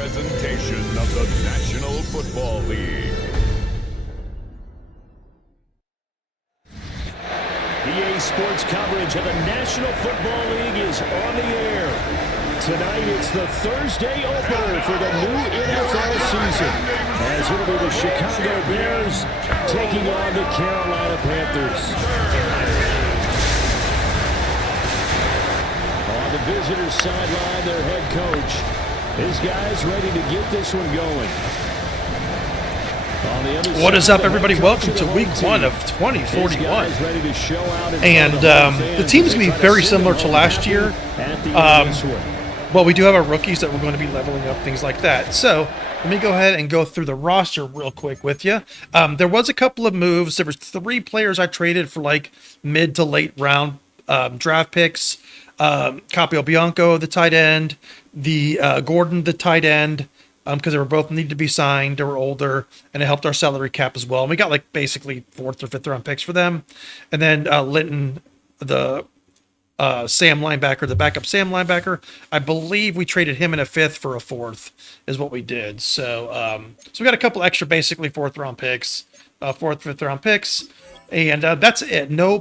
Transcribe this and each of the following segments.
presentation of the National Football League. EA Sports coverage of the National Football League is on the air. Tonight, it's the Thursday opener for the new NFL season, as it'll be the Chicago Bears taking on the Carolina Panthers. On the visitors' sideline, their head coach. His guys ready to get this one going. What is up, everybody? Welcome to week 1 of 2041. And the team's going to be very similar to last year. Well, we do have our rookies that we're going to be leveling up, things like that. So let me go ahead and go through the roster real quick with you. There was a couple of moves. There was 3 players I traded for like mid to late round draft picks. Capio Bianco, the tight end, the Gordon, the tight end, because they were both needed to be signed. They were older, and it helped our salary cap as well. And we got like basically 4th or 5th round picks for them. And then Linton, the Sam linebacker, the backup Sam linebacker, I believe we traded him in a 5th for a 4th is what we did. So we got a couple extra basically 4th round picks, 4th, 5th round picks. And that's it. No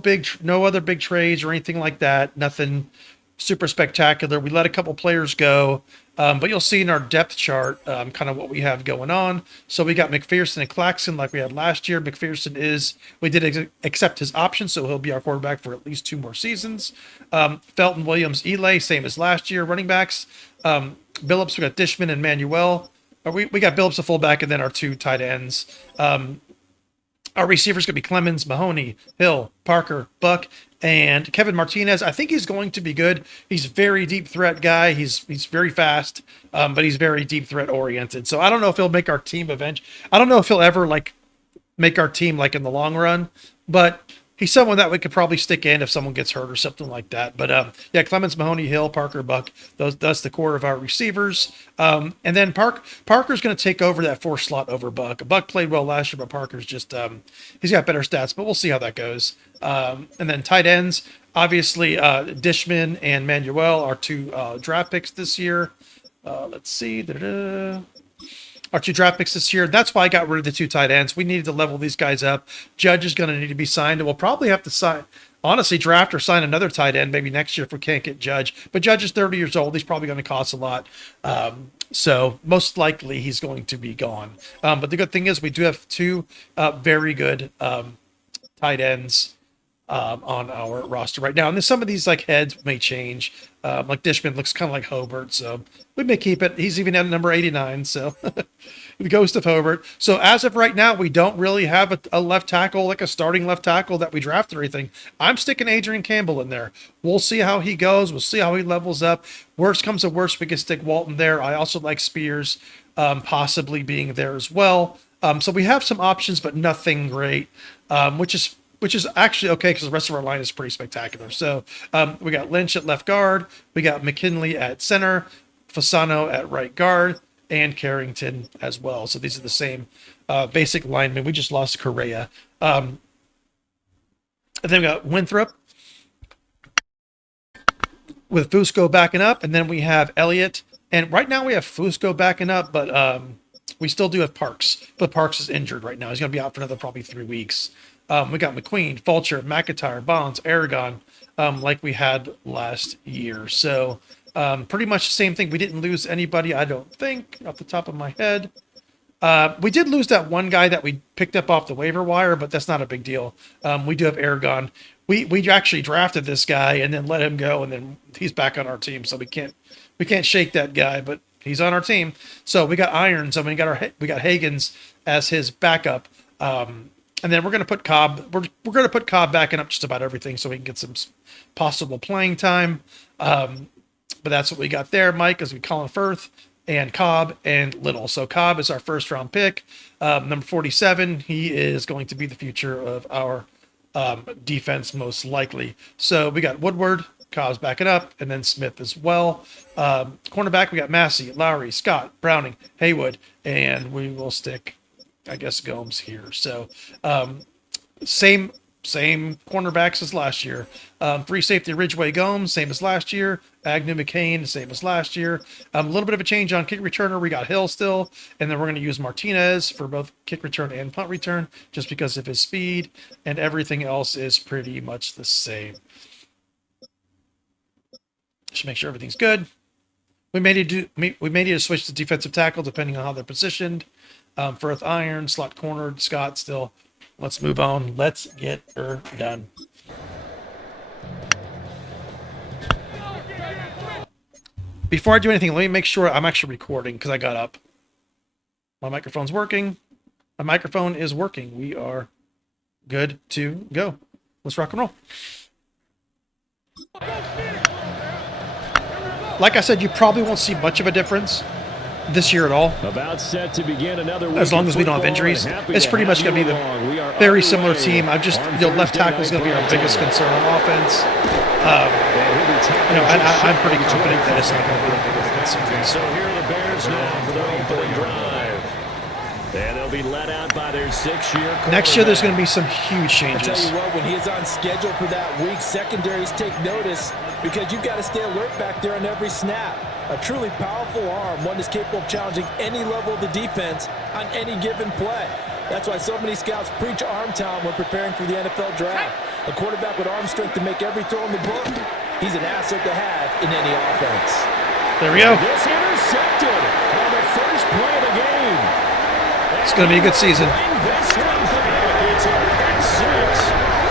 other big trades or anything like that. Nothing super spectacular. We let a couple players go, but you'll see in our depth chart kind of what we have going on. So we got McPherson and Claxton like we had last year. McPherson we did accept his option, so he'll be our quarterback for at least 2 more seasons. Felton, Williams, Eli, same as last year. Running backs, Billups, we got Dishman and Manuel. We got Billups a fullback, and then our 2 tight ends. Our receivers could be Clemens, Mahoney, Hill, Parker, Buck, and Kevin Martinez. I think he's going to be good. He's a very deep threat guy. He's very fast, but he's very deep threat oriented. So I don't know if he'll make our team I don't know if he'll ever like make our team like in the long run, but he's someone that we could probably stick in if someone gets hurt or something like that. But yeah, Clemens, Mahoney, Hill, Parker, Buck, that's the core of our receivers. And then Parker's going to take over that 4 slot over Buck. Buck played well last year, but Parker's just, he's got better stats, but we'll see how that goes. And then tight ends, obviously Dishman and Manuel are 2 draft picks this year. Let's see. Our 2 draft picks this year. That's why I got rid of the 2 tight ends. We needed to level these guys up. Judge is going to need to be signed, and we'll probably have to draft or sign another tight end maybe next year if we can't get Judge. But Judge is 30 years old. He's probably going to cost a lot. So most likely he's going to be gone. But the good thing is we do have 2 very good tight ends on our roster right now. And then some of these like heads may change. Like Dishman looks kind of like Hobart, so we may keep it. He's even at number 89, so the ghost of Hobart. So as of right now, we don't really have a left tackle, like a starting left tackle that we drafted or anything. I'm sticking Adrian Campbell in there. We'll see how he goes. We'll see how he levels up. Worst comes to worst, we can stick Walton there. I also like Spears possibly being there as well. So we have some options, but nothing great, which is actually okay because the rest of our line is pretty spectacular. So we got Lynch at left guard, we got McKinley at center, Fasano at right guard, and Carrington as well. So these are the same basic linemen. We just lost Correa. And then we got Winthrop with Fusco backing up, and then we have Elliott. And right now we have Fusco backing up, but we still do have Parks. But Parks is injured right now. He's going to be out for another probably 3 weeks. We got McQueen, Fulcher, McIntyre, Bonds, Aragon, like we had last year. So pretty much the same thing. We didn't lose anybody, I don't think, off the top of my head. We did lose that one guy that we picked up off the waiver wire, but that's not a big deal. We do have Aragon. We actually drafted this guy and then let him go, and then he's back on our team. So we can't shake that guy, but he's on our team. So we got Irons. I mean, we got Hagens as his backup. And then we're going to put Cobb. We're going to put Cobb backing up just about everything so we can get some possible playing time. But that's what we got there. Mike is Colin Firth and Cobb and Little. So Cobb is our 1st round pick, number 47. He is going to be the future of our defense most likely. So we got Woodward, Cobb's backing up, and then Smith as well. Cornerback, we got Massey, Lowry, Scott, Browning, Haywood, and we will stick, I guess, Gomes here. So same same cornerbacks as last year. Free safety Ridgeway Gomes, same as last year. Agnew McCain, same as last year. A little bit of a change on kick returner. We got Hill still, and then we're going to use Martinez for both kick return and punt return just because of his speed, and everything else is pretty much the same. Just make sure everything's good. We may need to switch to defensive tackle depending on how they're positioned. Firth Iron, slot corner, Scott still. Let's move on. Let's get her done. Before I do anything, let me make sure I'm actually recording because I got up. My microphone's working. My microphone is working. We are good to go. Let's rock and roll. Like I said, you probably won't see much of a difference this year at all. About set to begin another week as long as we don't have injuries. It's pretty much going to be the very similar team. I'm just, left tackle is going to be our biggest concern on offense. I'm pretty confident that it's not going to be a big of a concern. So here are the Bears now for their opening drive. And they'll be let out by their 6-year. Next year, there's going to be some huge changes. I tell you what, when he is on schedule for that week, secondaries take notice because you've got to stay alert back there on every snap. A truly powerful arm, one that's capable of challenging any level of the defense on any given play. That's why so many scouts preach arm talent when preparing for the NFL draft. A quarterback with arm strength to make every throw in the book, he's an asset to have in any offense. There we go. This intercepted on the first play of the game. It's going to be a good season. It's a pick six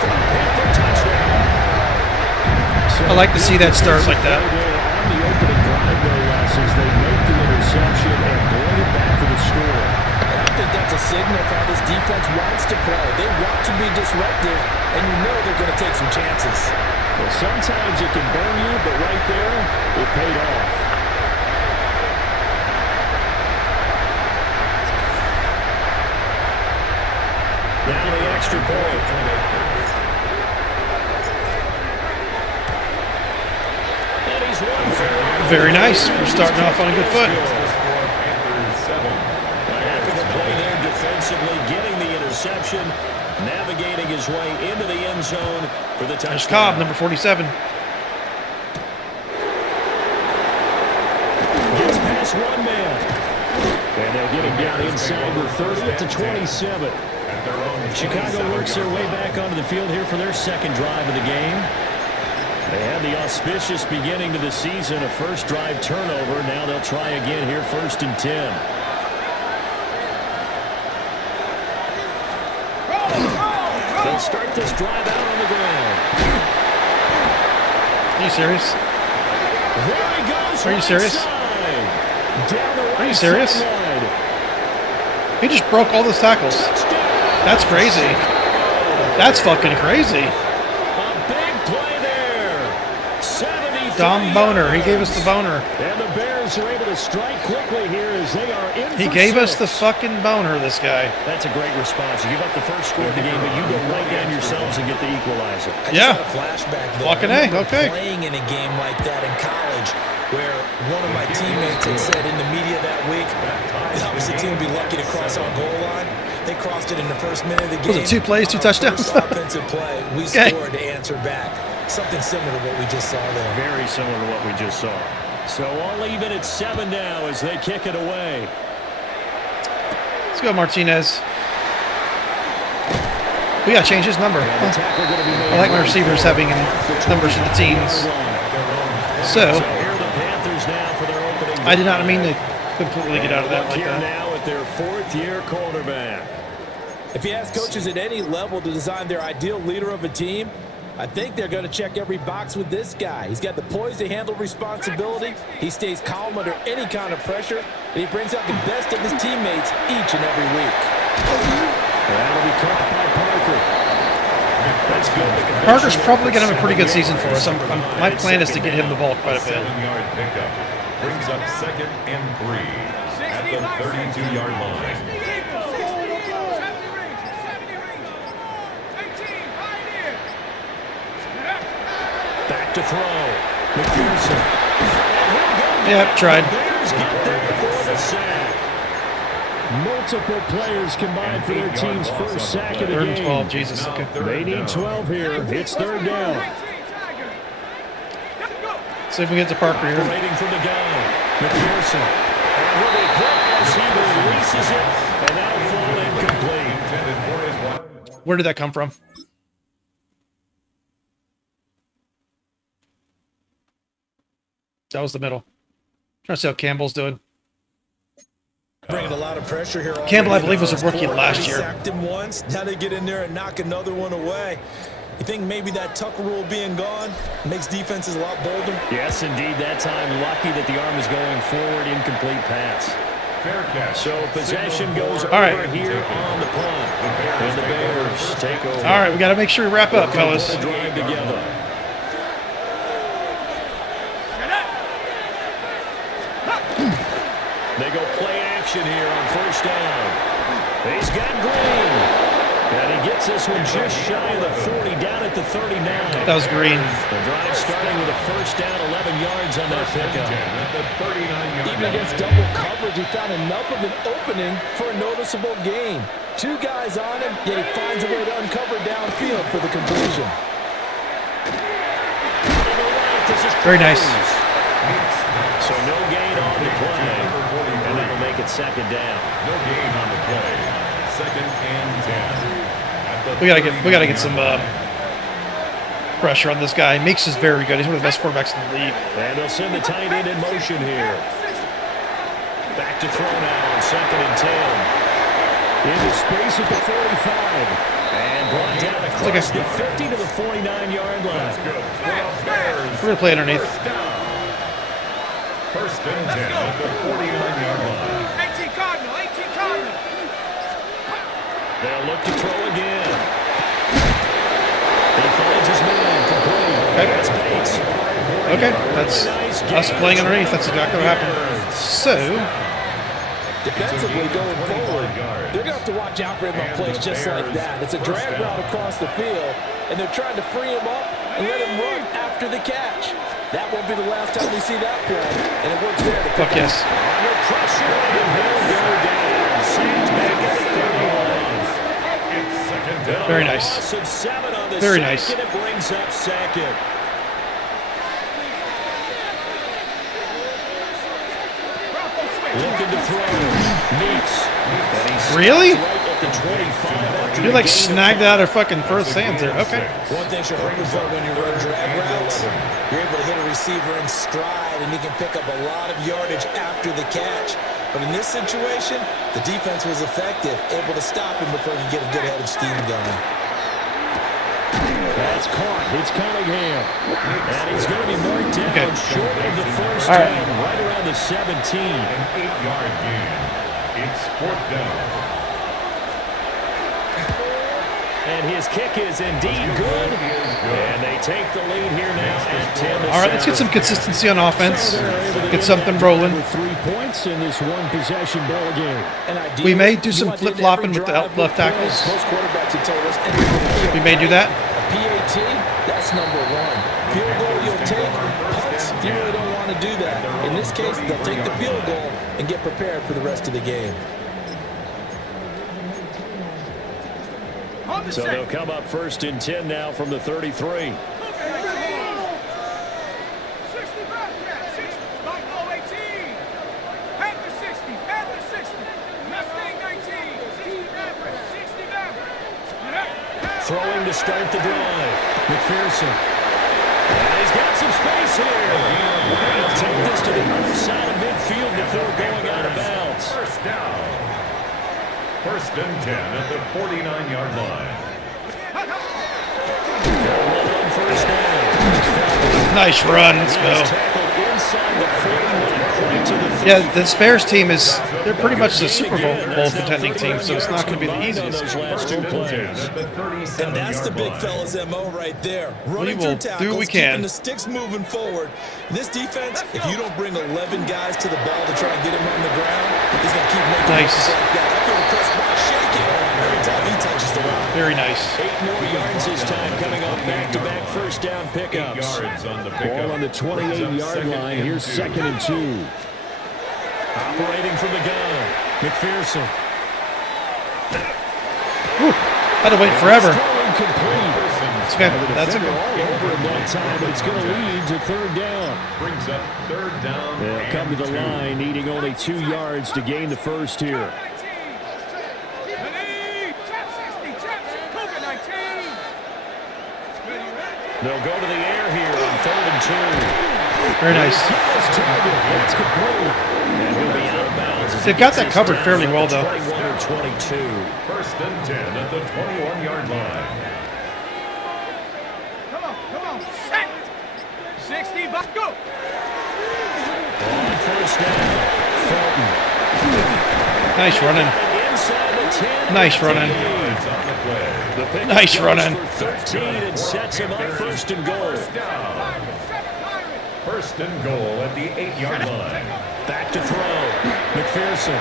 from Panther touchdown. I like to see that start like that. On the opening drive, no less, as they make the interception and bring it back to the score. I think that's a signal for how this defense wants to play. They want to be disruptive, and you know they're going to take some chances. Well, sometimes it can burn you, but right there, it paid off. Now the extra point. And he's one for one. Very nice. We're starting off on a good foot. After the play there defensively, getting the interception, navigating his way into the end zone for the touchdown. There's Cobb, number 47. Gets past one man. And they'll get him down inside the 30 to 27. Chicago works their way back onto the field here for their second drive of the game. They had the auspicious beginning to the season, a first drive turnover. Now they'll try again here, 1st and 10. They'll start this drive out on the ground. Are you serious? There he goes. Are you serious? Down the right Are you serious? side. He just broke all those tackles. That's crazy. That's fucking crazy. A big play there. 73 Dom Boner. He gave us the boner. And the Bears are able to strike quickly here as they are in. He gave us the fucking boner, this guy. That's a great response. You give up the first score of the game, but you go right down yourselves and get the equalizer. I just Yeah. had a flashback there. Fucking I A, remember okay. playing in a game like that in college where one of my teammates had said in the media that week, the opposite team would be lucky to cross our goal line. They crossed it in the first minute of the game. Was it 2 plays, 2 touchdowns? First offensive play, we Okay. scored to answer back. Something similar to what we just saw there. Very similar to what we just saw. So all even at 7 now as they kick it away. Let's go, Martinez. We got to change his number. I like my receivers having numbers in the teens. So, Here are the Panthers now for their opening. I did not mean to completely get out of that like Here that. now at their 4th-year quarterback. If you ask coaches at any level to design their ideal leader of a team, I think they're going to check every box with this guy. He's got the poise to handle responsibility. He stays calm under any kind of pressure, and he brings out the best of his teammates each and every week. That'll be caught by Parker. That's good. Parker's probably going to have a pretty good season for us. My plan is to get him the ball quite a bit. 7-yard pickup brings up 2nd and 3 at the 32-yard line. Back to throw. McPherson. Yep, tried. Bears get there before the sack. Multiple players combined for their team's first sack of the game. 12, Jesus. Okay. They need 12 here. It's third down. See if we get to Parker here. Operating from the gun. McPherson. And will be hit as he releases it, and that'll fall incomplete. Where did that come from? That was the middle. Trying to see how Campbell's doing. Bringing a lot of pressure here. Campbell, I believe, was a rookie last year. Sacked him once. Now they get in there and knock another one away. You think maybe that Tucker rule being gone makes defenses a lot bolder? Yes, indeed. That time, lucky that the arm is going forward. Incomplete pass. So possession goes over here on the punt. And the Bears take over. All right, we got to make sure we wrap up, fellas. Drive together. They go play action here on first down. He's got Green. And he gets this one just shy of the 40, down at the 39. That was Green. The drive starting with a first down, 11 yards on that pickup. Even against double coverage, he found enough of an opening for a noticeable gain. Two guys on him, yet he finds a way to uncover downfield for the completion. Very nice. So no gain on the play, and that'll make it second down. No gain on the play. Second and 10. We gotta get some pressure on this guy. Meeks is very good. He's one of the best quarterbacks in the league. And they'll send the tight end in motion here. Back to throw now on second and 10. Into space at the 45. And brought down across the 50 to the 49-yard line. We're gonna play underneath. First and 10 at the 49-yard line. 18 Cardinal, 18 Cardinal. They'll look to throw again. He finds his man complete. That's Meeks. Okay, that's us playing underneath. That's exactly what happened. So, Defensively going forward, they're going to have to watch out for him on plays just like that. It's a drag route across the field, and they're trying to free him up and let him run after the catch. That won't be the last time we see that play, and it works there. fuck yes. Under pressure, and he'll go down. Saints back at the 31. Very nice. Very nice. It brings up second. Looking to throw. Meeks. Really? Right at the 25. You like snagged out of fucking first hands there. Okay. One thing you're hoping for when you run drag routes, you're able to hit a receiver in stride, and he can pick up a lot of yardage after the catch. But in this situation, the defense was effective, able to stop him before he could get a good head of steam going. That's caught. It's Cunningham. And he's going to be marked down short of the first right. down, right around the 17. An 8-yard gain. It's fourth down. And his kick is indeed good. And they take the lead here now at 10. All right, let's get some consistency on offense. Get something rolling. With 3 points in this one possession ball game. We may do some flip-flopping with the left tackles. We may do that. PAT, that's number one. Field goal you'll take, punts, you really don't want to do that. In this case, they'll take the field goal and get prepared for the rest of the game. So they'll come up first and 10 now from the 33. Throwing to start the drive. McPherson. And he's got some space here. He'll take this to the other side of midfield before going out of bounds. First down. First and 10 at the 49-yard line. First down. Nice run. Let's go. Yeah, the Bears team they're pretty much the Super Bowl contending team, so it's not going to be the easiest. And that's the big fella's MO right there. Running through tackles, keeping the sticks moving forward. This defense, if you don't bring 11 guys to the ball to try and get him on the ground, he's going to keep making nice. Like that. I feel the press box shaking every time he touches the ground. Very nice. 8 more yards this time coming off back-to-back first down pickups. Ball on the 28-yard line. Here's second and 2. Operating from the gun. McPherson. Had to wait forever. It's okay. That's okay. all over in that time, but it's going to lead to third down. Brings up third down. They'll come to the 2. line, needing only 2 yards to gain the first here. They'll go to the air here on 3rd and 2. Very nice. That's complete. And he'll be out of bounds. They've got that covered fairly well, though. 21 or 22. First and 10 at the 21-yard line. Come on, set. 60, but go. On first down, Fulton. Nice running. Inside the 10. Nice running. Yards on the play. The pickup Nice goes running. for 13 and sets him up first and goal. Down. First and goal at the 8-yard line. Back to throw. McPherson.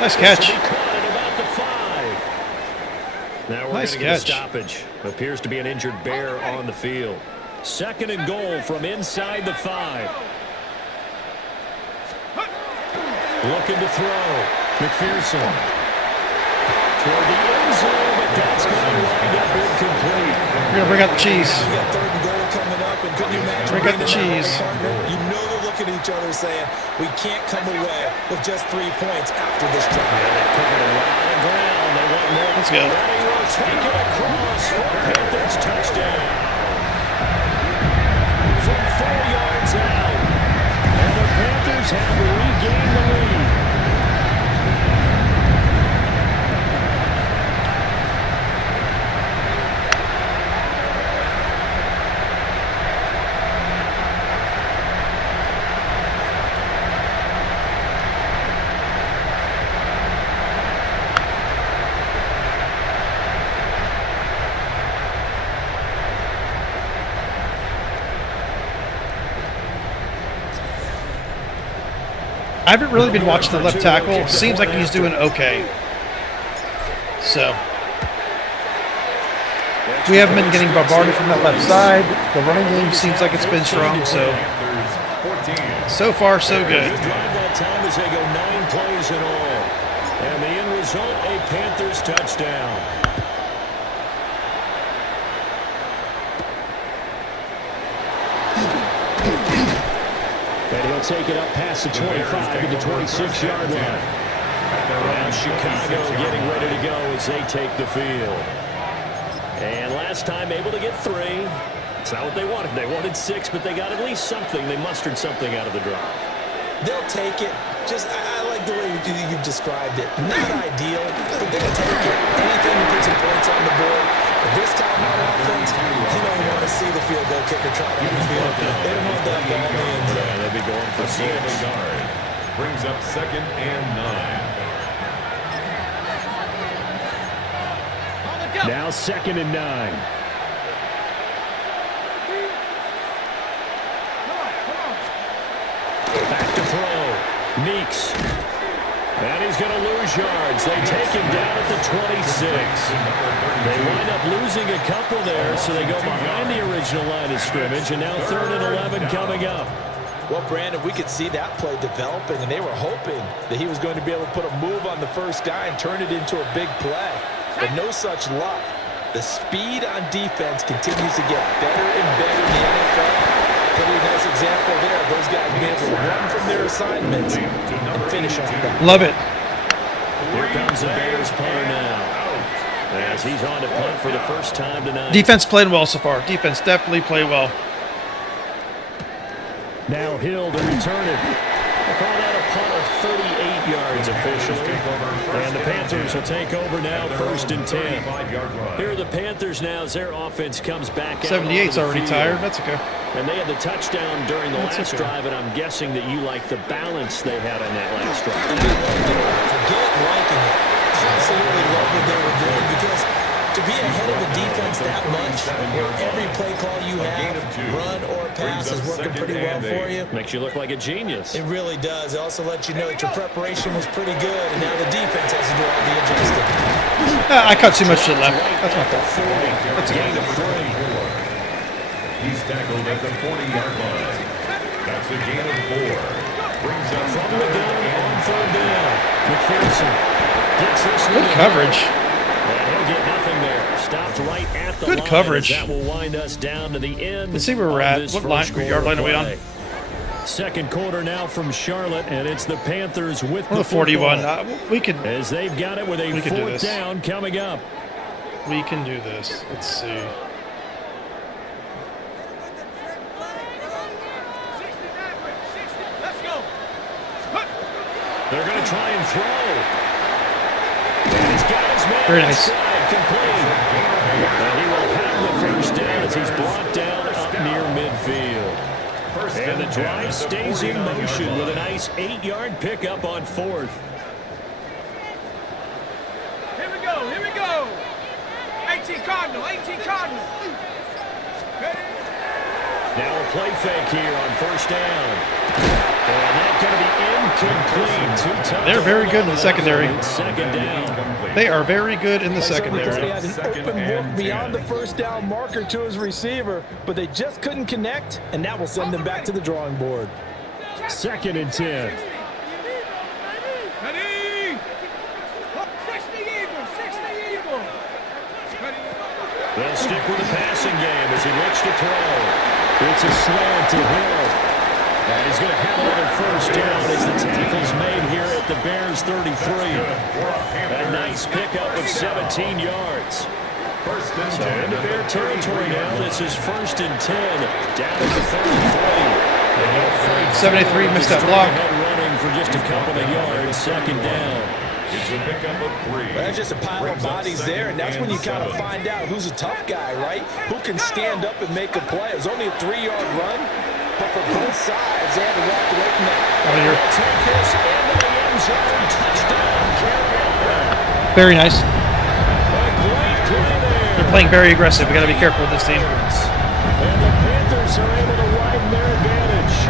Nice catch. Should be caught at about the 5. Now we're Nice going to get a catch. stoppage. Appears to be an injured bear on the field. Second and goal from inside the 5. Looking to throw. McPherson. Toward the end zone, but that's going to wind up incomplete. We're going to bring out the cheese. You got 3rd and goal coming up, and couldn't you imagine Bring out the being in that cheese. partner? You know they're looking at each other saying, we can't come away with just 3 points after this drive. They've covered a lot of ground. They want more. Let's go. Ready, will take it across for a Panthers touchdown. From 4 yards out. And the Panthers have regained the lead. I haven't really been watching the left tackle. Seems like he's doing okay. So we haven't been getting bombarded from that left side. The running game seems like it's been strong. So far, so good. Good drive that time as they go 9 plays in all. And the end result, a Panthers touchdown. And he'll take it up past the 25 to the 26-yard line. Now Chicago getting ready to go as they take the field. And last time able to get 3. It's not what they wanted. They wanted 6, but they got at least something. They mustered something out of the drive. They'll take it. I like the way you've described it. Not ideal, but they'll take it. Anything to put some points on the board. But this time on offense, you don't want to see the field goal kicker try to the field. They don't want that ball in the end zone. They'll be going for 6. Yard. Brings up 2nd and 9. Now 2nd and 9. Back to throw. Meeks. And he's going to lose yards. They take him down at the 26. They wind up losing a couple there, so they go behind the original line of scrimmage, and now 3rd and 11 coming up. Well, Brandon, we could see that play developing, and they were hoping that he was going to be able to put a move on the first guy and turn it into a big play. But no such luck. The speed on defense continues to get better and better in the NFL. Pretty nice example there. Those guys being able to run from their assignments and finish off that. Love it. Here comes the Bears punter now. As he's on to punt for the first time tonight. Defense played well so far. Defense definitely played well. Now Hill to return it. They call that a punt of 38 yards officially. And the Panthers will take over now 1st and 10. Here are the Panthers now as their offense comes back out. 78's already tired. That's okay. And they had the touchdown during the last drive, and I'm guessing that you like the balance they had on that last drive. Forget liking it. Absolutely love what they were doing, because to be ahead of the defense that much, where every play call you have, run or pass, is working pretty well for you. Makes you look like a genius. It really does. It also lets you know that your preparation was pretty good, and now the defense has to do all the adjusting. I cut too much to the left. That's my fault. That's a gain of 3. He's tackled at the 40-yard line. That's a gain of 4. Brings up From the gun on third down. McPherson gets this one. Good coverage. And he'll get nothing there. Stopped right at the Good line. coverage. That will wind us down to the end. Let's see where we're at. What line, yard line are we on? Second quarter now from Charlotte, and it's the Panthers with We're the the 41. football. We can As they've got it with a We can do fourth this. down coming up. do this. Let's see. Let's go. They're going to try and throw. And he's got his man Very nice. inside, complete. And he will have the first down as he's brought down up near midfield. And the drive stays in motion with a nice 8-yard pickup on fourth. Here we go. Here we go. 18 Cardinal. 18 Cardinal. Now a play fake here on first down. And that's going to be incomplete. They're very good in the secondary. Second down. They are very good in the Because he secondary. had an open look beyond the first down marker to his receiver, but they just couldn't connect, and that will send them back to the drawing board. Second and 10. Ready. 60 Eagle. 60 Eagle. They'll stick with the passing game as he looks to throw. It's a slant to Hill. And he's going to have another first down as the tackle's made here at the Bears 33. A nice pickup of 17 yards. So into Bear territory now. This is first and 10. Down at the 33. 73 missed that block. Running for just a couple of yards. Second down. It's a pickup of 3. There's just a pile of bodies there, and that's when you kind of find out who's a tough guy, right? Who can stand up and make a play. It was only a 3-yard run, but for both sides, they had to walk away from that. Take this into the end zone. Touchdown, Carolina. Very nice. A great play there. They're playing very aggressive. We got to be careful with this team. And the Panthers are able to widen their advantage.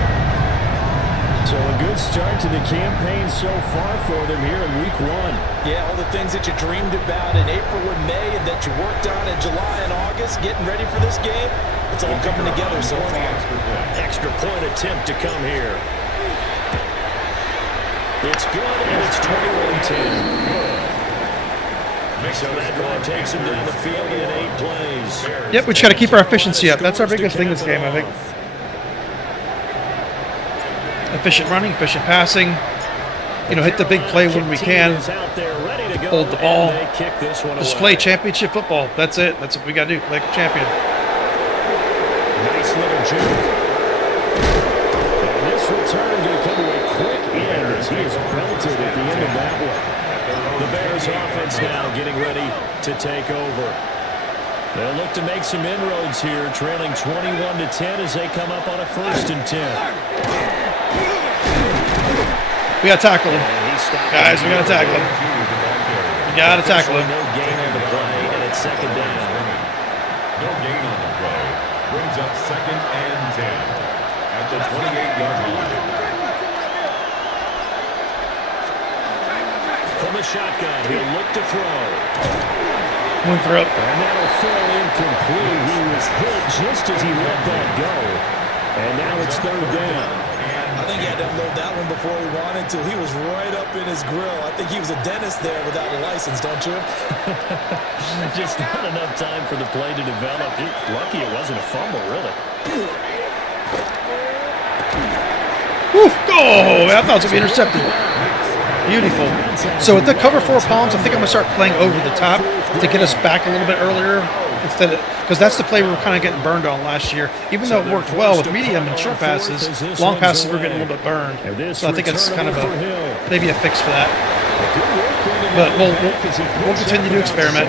So a good start to the campaign so far for them here in week 1. Yeah, all the things that you dreamed about in April and May and that you worked on in July and August, getting ready for this game, it's all coming together so far. Extra point attempt to come here. It's good, and it's 21-10. So that drive takes him down the field in 8 plays. Yep, we just got to keep our efficiency up. That's our biggest thing this game, I think. Efficient running, efficient passing. You know, hit the big play when we can. Hold the ball. Just play championship football. That's it. That's what we got to do. Play like a champion. Nice little juke. And this return going to come to a quick end as he is belted at the end of that one. The Bears offense now getting ready to take over. They'll look to make some inroads here, trailing 21-10 as they come up on a first and 10. We got to tackle him. Guys, we got to tackle him. We got to tackle him. No gain on the play, and it's second down. No gain on the play. Brings up second and 10 at the 28-yard line. From the shotgun, he'll look to throw. One throw. And that'll fall incomplete. He was hit just as he let that go. And now it's third down. I think he had to unload that one before he wanted to. He was right up in his grill. I think he was a dentist there without a license, don't you? Just not enough time for the play to develop. Lucky it wasn't a fumble, really. Whew. Oh, I thought it was going to be intercepted. Beautiful. So with the cover 4 palms, I think I'm going to start playing over the top to get us back a little bit earlier. Instead of, because that's the play we were kind of getting burned on last year. Even though it worked well with medium and short passes, long passes were getting a little bit burned. So I think it's kind of maybe a fix for that. But we'll continue to experiment.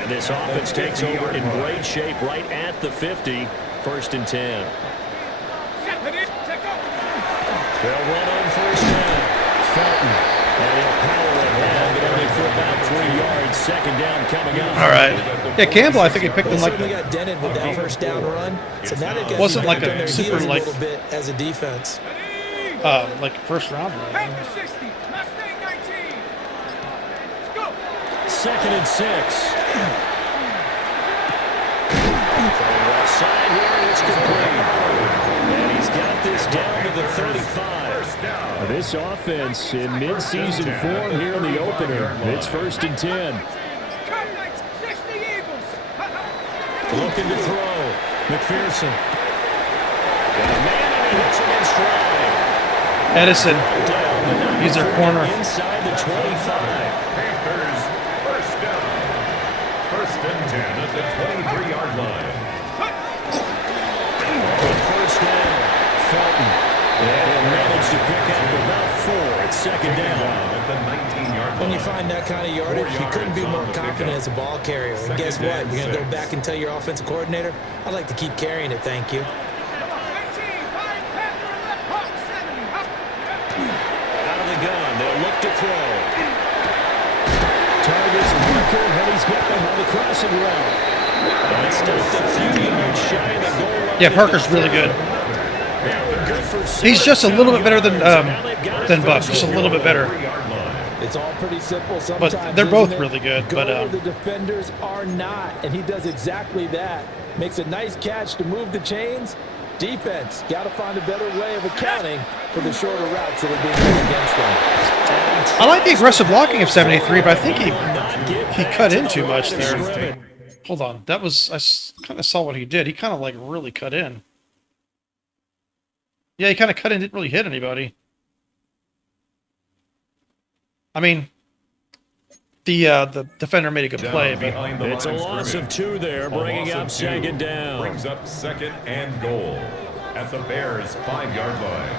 And this offense takes over in great shape right at the 50. First and 10. They'll run on first down. Felton. And he'll power ahead, but only for about 3 yards. Second down coming up. All right. Yeah, Campbell, I think he picked him like They got dented with that first down run. So now they've got wasn't to like back on a their super heels like a little bit as a defense. first round. Panther 60. Mustang 19. Go. Second and 6. From the left side here, it's complete. And he's got this down 35. This offense in midseason form here in the opener. It's 1st and 10. Looking to throw. McPherson. And a man and he hits him in stride. Edison. He's their corner. Inside the 25. Panthers, first down. 1st and 10 at the 23-yard line. First down, Felton. And he'll manage to pick up about 4 at 2nd down. At the 19-yard line. When you find that kind of yardage, you couldn't be more confident as a ball carrier. And guess what? You're going to go back and tell your offensive coordinator, I'd like to keep carrying it, thank you. Out of the gun, they'll look to throw. Target's Parker, and he's got him on the crossing route. And stopped a few yards shy of the goal line. Yeah, Parker's really good. He's just a little bit better than Buck. Just a little bit better. It's all pretty simple sometimes. But they're both really good. But the defenders are not, and he does exactly that. Makes a nice catch to move the chains. Defense got to find a better way of accounting for the shorter routes that are being used against them. I like the aggressive blocking of 73, but I think he cut in too much there. Hold on, that was I kind of saw what he did. He kind of like really cut in. Yeah, he kind of cut in, didn't really hit anybody. I mean, the defender made a good play. It's a loss of 2 there, bringing up 2nd down. Brings up 2nd and goal at the Bears' 5-yard line.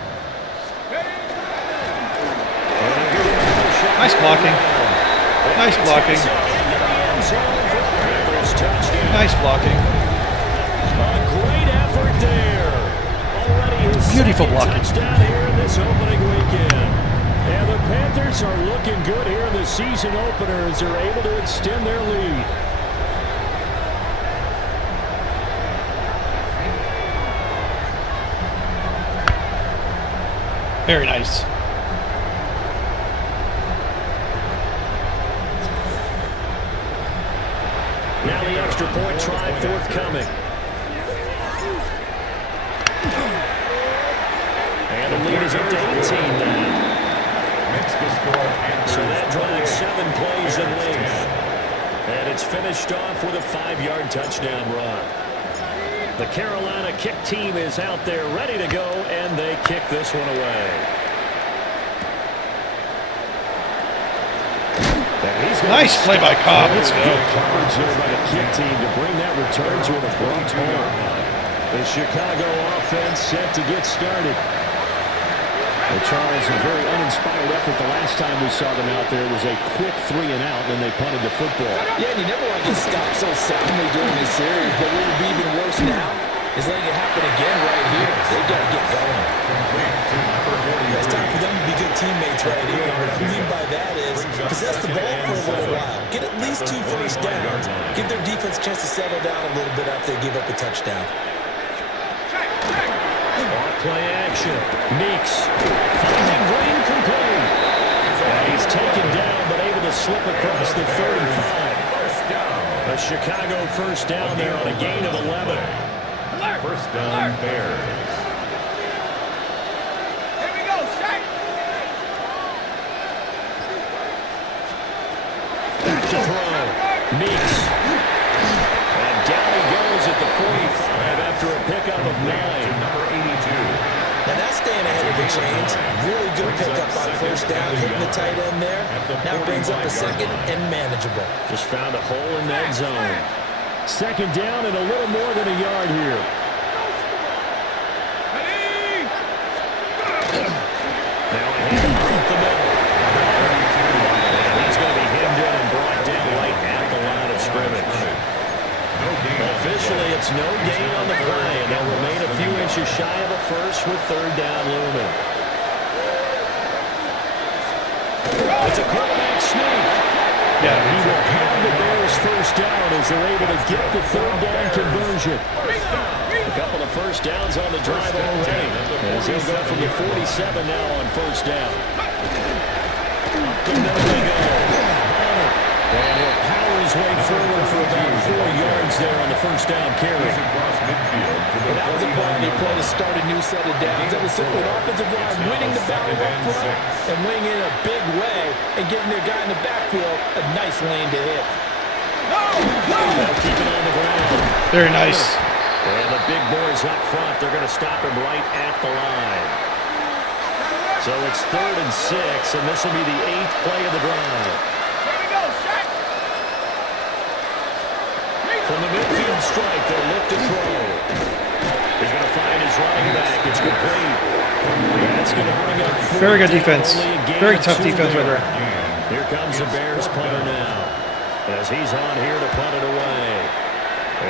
Nice blocking. Nice blocking. Nice blocking. A great effort there. Already his Beautiful blocking. touchdown here in this opening weekend. And the Panthers are looking good here in the season opener as they're able to extend their lead. Very nice. Now the extra point try forthcoming. And the lead is up to 18 now. So that drives 7 plays in length. And it's finished off with a 5-yard touchdown run. The Carolina kick team is out there ready to go, and they kick this one away. Nice play by Cobb. Let's go. Coverage there by the kick team to bring that return to an abrupt halt. The Chicago offense set to get started. Well, Charles, a very uninspired effort the last time we saw them out there was a quick 3-and-out, and they punted the football. Yeah, and you never want to get stopped so suddenly during this series, but what would be even worse now is letting it happen again right here. They've got to get going. It's time for them to be good teammates right here. What I mean by that is possess the ball for a little while. Get at least 2 first downs. Give their defense a chance to settle down a little bit after they give up a touchdown. Play action. Meeks finding Green complete. And he's taken down but able to slip across the 35. A Chicago first down there on a gain of 11. First down, Bears. Here we go, Shaq. Back to throw. Meeks. And down he goes at the 45 after a pickup of 9. Now that's staying ahead of the chains. Really good pickup on first down, hitting the tight end there. Now brings up a 2nd and manageable. Just found a hole in that zone. 2nd down and a little more than a yard here. Now a hand up the middle. And he's going to be hemmed in and brought down right at the line of scrimmage. Officially, it's no gain on the play, and they'll remain a few inches shy of a first with 3rd down looming. It's a quarterback sneak. Yeah, he will have the Bears first down as they're able to get the 3rd down conversion. A couple of first downs on the drive already, as he'll go from the 47 now on first down. Up the middle they go. And he'll power his way forward for about 4 yards there on the first down carry. Across midfield to the That was a quality play to start a new set of downs. That was simply an offensive line winning the battle up front and winning in a big way and giving their guy in the backfield a nice lane to hit. They'll keep it on the ground. Very nice. And the big boys up front, they're going to stop him right at the line. So it's 3rd and 6, and this will be the 8th play of the drive. Here we go, set. From the midfield strike, they'll look to throw. He's going to find his running back. It's complete. That's going to bring up Very good defense. Very tough defense right there. Here comes the Bears punter now, as he's on here to punt it away.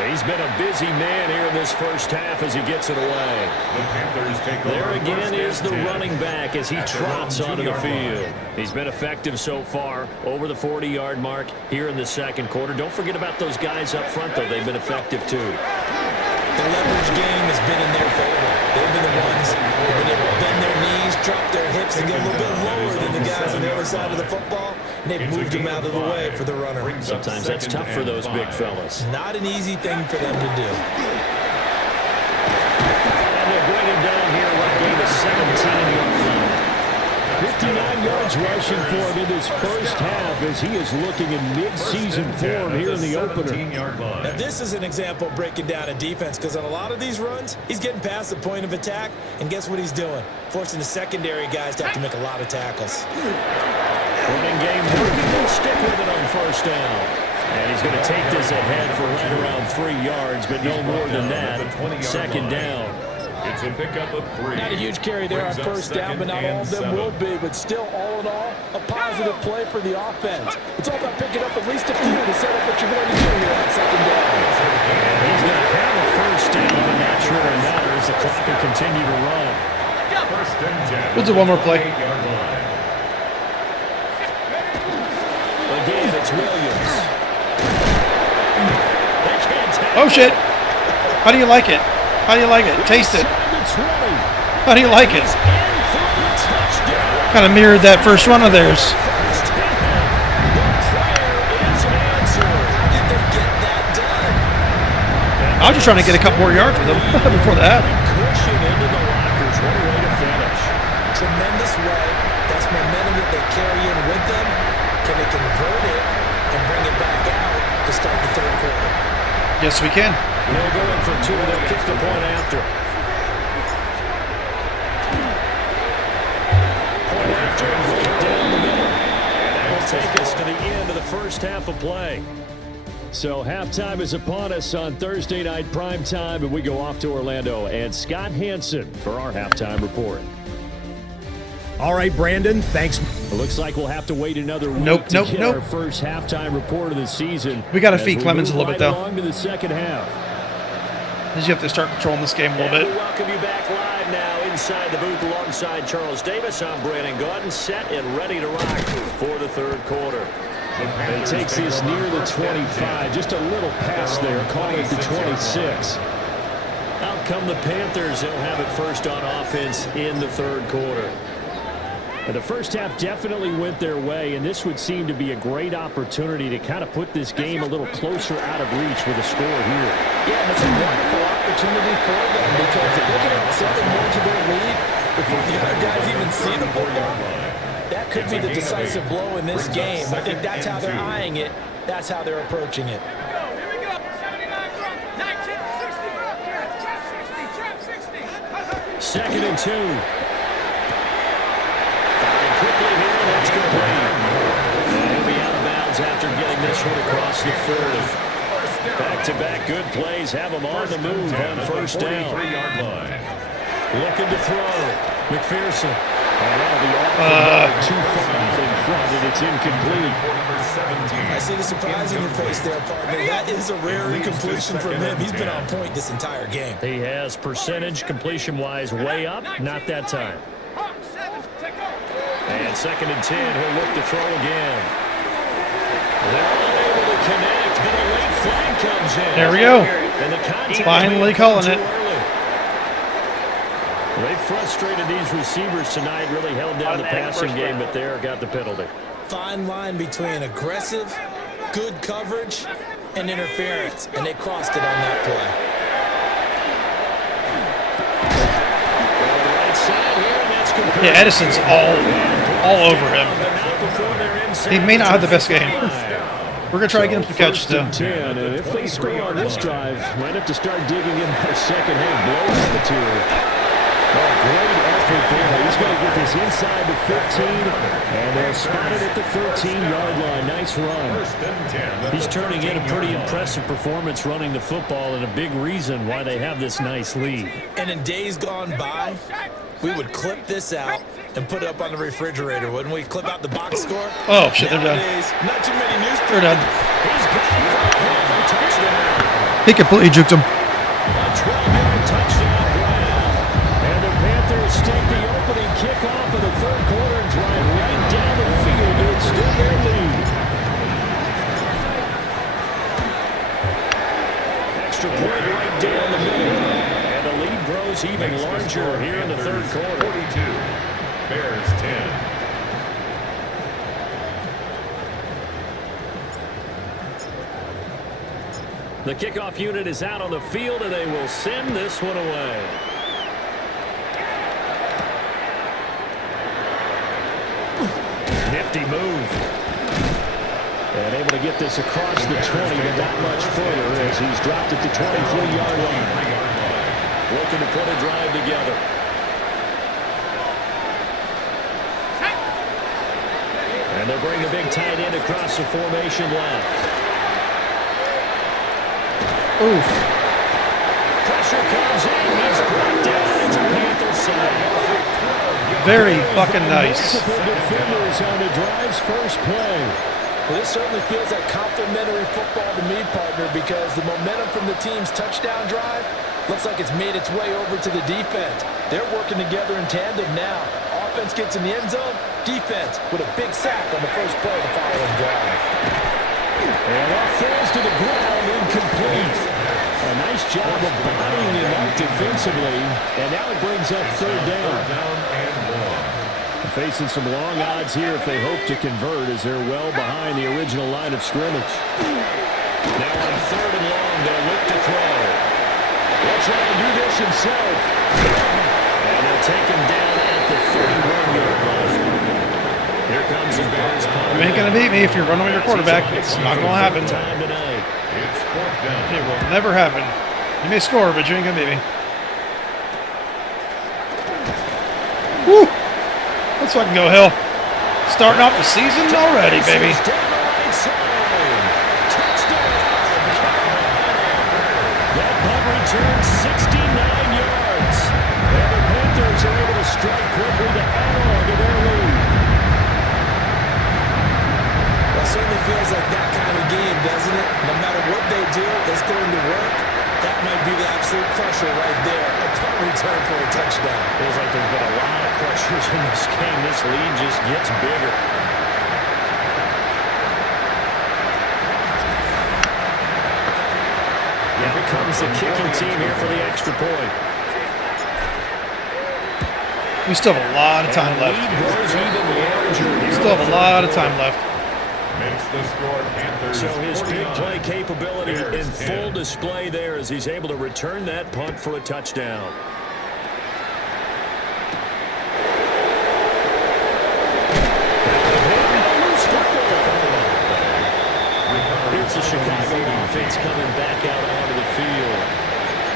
He's been a busy man here in this first half as he gets it away. The Panthers take over. There again is the 10 running back as he trots onto the field. He's been effective so far, over the 40-yard mark here in the second quarter. Don't forget about those guys up front, though. They've been effective, too. The leverage game has been in their favor. They've been the ones who have been able to bend their knees, drop their hips, and get a little bit lower than the guys on the other side of the football. And they've moved them out of the way for the runner. Sometimes that's tough for those big fellas. Not an easy thing for them to do. And they'll bring him down here roughly the 17-yard line. 59 yards rushing for him in this first half as he is looking in mid-season form here in the opener. Now this is an example of breaking down a defense because on a lot of these runs, he's getting past the point of attack, and guess what he's doing? Forcing the secondary guys to have to make a lot of tackles. Running game working. He'll stick with it on first down. And he's going to take this ahead for right around 3 yards, but no more than that. Second down. It's a pickup of 3. Not a huge carry there on first down, but not all of them will be. But still, all in all, a positive play for the offense. It's all about picking up at least a few to set up what you're going to do here on second down. And he's going to have a first down, but not sure it matters. The clock will continue to run. First and 10. We'll do one more play. Again, it's Williams. They can't take Oh, shit. How do you like it? How do you like it? Taste it. How do you like it? Kind of mirrored that first run of theirs. I was just trying to get a couple more yards with them before that. Tremendous way. That's momentum that they carry in with them. Can they convert it and bring it back out to start the third quarter? Yes, we can. They're going for 2. They'll kick the point after. Point after. Down the middle. That will take us to the end of the first half of play. So halftime is upon us on Thursday night primetime, and we go off to Orlando. And Scott Hansen for our halftime report. All right, Brandon, thanks. It looks like we'll have to wait another week to get our first halftime report of the season. We got to feed Clemens a little bit, though. On to the second half. Because you have to start controlling this game a little bit. We welcome you back live now inside the booth alongside Charles Davis. I'm Brandon Gordon, set and ready to rock for the third quarter. It takes this near the 25, just a little past there, call it the 26. Out come the Panthers. They'll have it first on offense in the third quarter. And the first half definitely went their way, and this would seem to be a great opportunity to kind of put this game a little closer out of reach with a score here. Yeah, and it's a wonderful opportunity for them because if they can add 7 more to their lead before the other guys even see the football, that could be the decisive blow in this game. I think that's how they're eyeing it. That's how they're approaching it. Here we go. 79 from 19, 60, 60. Second and 2. Firing quickly here, and that's complete. And he'll be out of bounds after getting this one across the 30. Back-to-back good plays have them on the move on first down. Looking to throw. McPherson. That'll be off too far in front, and it's incomplete. I see the surprise in your face there, partner. That is a rare incompletion from him. He's been on point this entire game. He has percentage completion-wise way up, not that time. And second and 10, he'll look to throw again. They're unable to connect, but a late flag comes in. There we go. And the contact Finally calling it. They frustrated these receivers tonight, really held down the passing game, but there got the penalty. Fine line between aggressive, good coverage, and interference, and they crossed it on that play. Yeah, Edison's all over him. He may not have the best game. We're going to try to get him to catch, though. 10, and if they score on this drive, might have to start digging in their second-hand blow material. Great effort there. He's going to get this inside the 15, and they'll spot it at the 13-yard line. Nice run. He's turning in a pretty impressive performance running the football, and a big reason why they have this nice lead. And in days gone by, we would clip this out and put it up on the refrigerator, wouldn't we? Clip out the box score. Oh, shit, they're done. Not too many newspapers. They're done. He completely juked him. A 12-yard touchdown grab. And the Panthers take the opening kickoff of the third quarter and drive right down the field to extend their lead. Extra point right down the middle. And the lead grows even larger here in the third quarter. 42, Bears 10. The kickoff unit is out on the field, and they will send this one away. Nifty move. And able to get this across the 20, but not much further as he's dropped at the 23-yard line. Looking to put a drive together. And they'll bring the big tight end across the formation left. Oof. Pressure comes in. He's brought down into Panther side. Very fucking nice. Defenders on the drive's first play. Well, this certainly feels like complimentary football to me, partner, because the momentum from the team's touchdown drive looks like it's made its way over to the defense. They're working together in tandem now. Offense gets in the end zone. Defense with a big sack on the first play of the following drive. And that falls to the ground, incomplete. A nice job of bodying him out defensively. And now it brings up third down. Facing some long odds here if they hope to convert as they're well behind the original line of scrimmage. Now on third and long, they'll look to throw. They'll try and do this himself. And they'll take him down at the 31-yard line. Here comes the Bears. You ain't going to beat me if you're running with your quarterback. It's not going to happen. It's fourth down. It will never happen. You may score, but you ain't going to beat me. Woo! Let's fucking go, Hill. Starting off the season already, baby. That punt returns 69 yards. And the Panthers are able to strike quickly to add on to their lead. That certainly feels like that kind of game, doesn't it? No matter what they do, it's going to work. That might be the absolute crusher right there. A punt return for a touchdown. Feels like there's been a lot of crushers in this game. This lead just gets bigger. Now comes the kicking team here for the extra point. We still have a lot of time left. Still have a lot of time left. Makes the score Panthers So his big 49, play capability Bears in 10. full display there as he's able to return that punt for a touchdown. Here's the Chicago offense coming back out onto the field.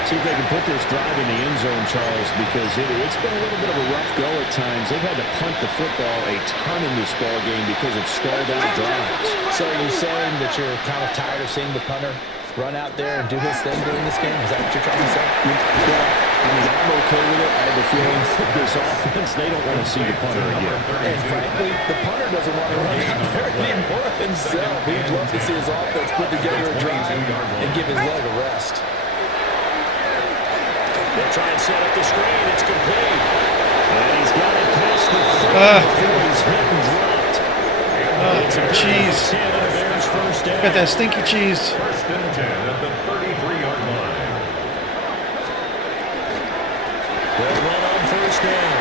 See if they can put this drive in the end zone, Charles, because it's been a little bit of a rough go at times. They've had to punt the football a ton in this ball game because of stalled out drives. So are you saying that you're kind of tired of seeing the punter run out there and do his thing during this game? Is that what you're trying to say? Well, I mean, I'm okay with it. I have a feeling that this offense, they don't want to see the punter again. And frankly, the punter doesn't want to run out there anymore himself. He'd love to see his offense put together a drive and give his leg a rest. They'll try and set up the screen. It's complete. And he's got it past the 30 before he's hit and dropped. Oh, cheese. 10 on the Bears' first down. Got that stinky cheese. First and 10 at the 33-yard line. They'll run on first down.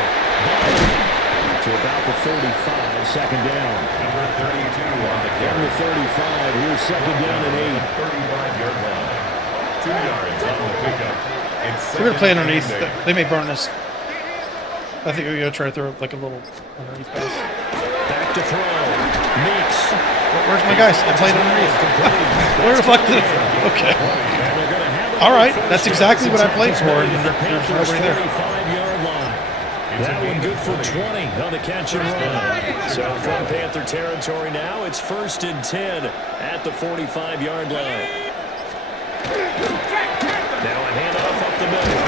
to about the 35, second down. Number 32 on the From carry. the 35, here's second down and 8. 35-yard line. 2 yards on the pickup. It's We're going to play second underneath. and 8. They may burn us. I think we're going to try to throw like a little underneath pass. Back to throw. Meeks. Where's my guys? I played underneath. Where the fuck did it? Okay. And they're gonna have it All right. on That's first exactly what I down. played for, and The there's Panthers' nobody there. 45-yard line. That one good for 20 on the catch and run. So from Panther territory now, it's 1st and 10 at the 45-yard line. Now a handoff up the middle.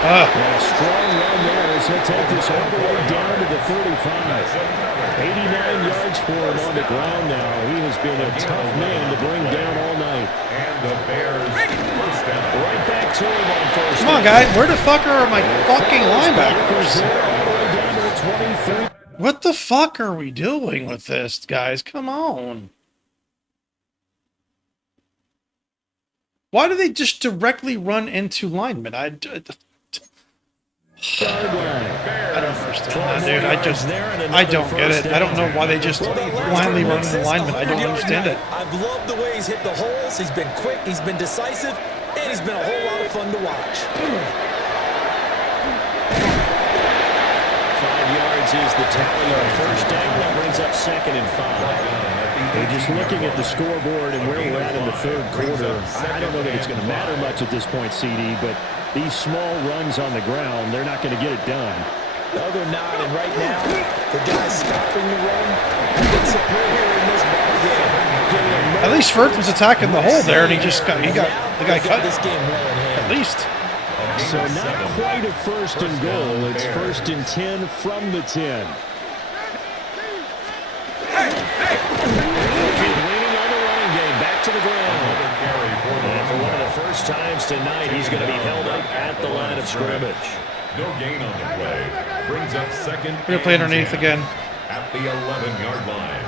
And a strong run there as he'll take this all the way down to the 35. 89 yards for him on the ground now. He has been a tough man to bring down all night. And the Bears first down. Right back to him on first. Come on, guys. Where the fuck are my fucking linebackers? All the way down to the 23. What the fuck are we doing with this, guys? Come on. Why do they just directly run into linemen? I don't understand that, dude. I don't get it. I don't know why they just blindly run into linemen. I don't understand it. I've loved the way he's hit the holes. He's been quick, he's been decisive, and he's been a whole lot of fun to watch. 5 yards is the tally on first down. That brings up 2nd and 5. We're just looking at the scoreboard and where we're at in the third quarter. I don't know that it's going to matter much at this point, CD, but these small runs on the ground, they're not going to get it done. No, they're not, and right now, the guy's stopping the run. It's superior in this ballgame. At least Firth was attacking the hole there, and he got the guy cut. This game well in hand. At least. So not quite a 1st and goal. It's 1st and 10 from the 10. Keep leaning on the running game. Back to the ground. And for one of the first times tonight, he's going to be held up at the line of scrimmage. No gain on the play. Brings up 2nd. We're going to play underneath again. At the 11-yard line.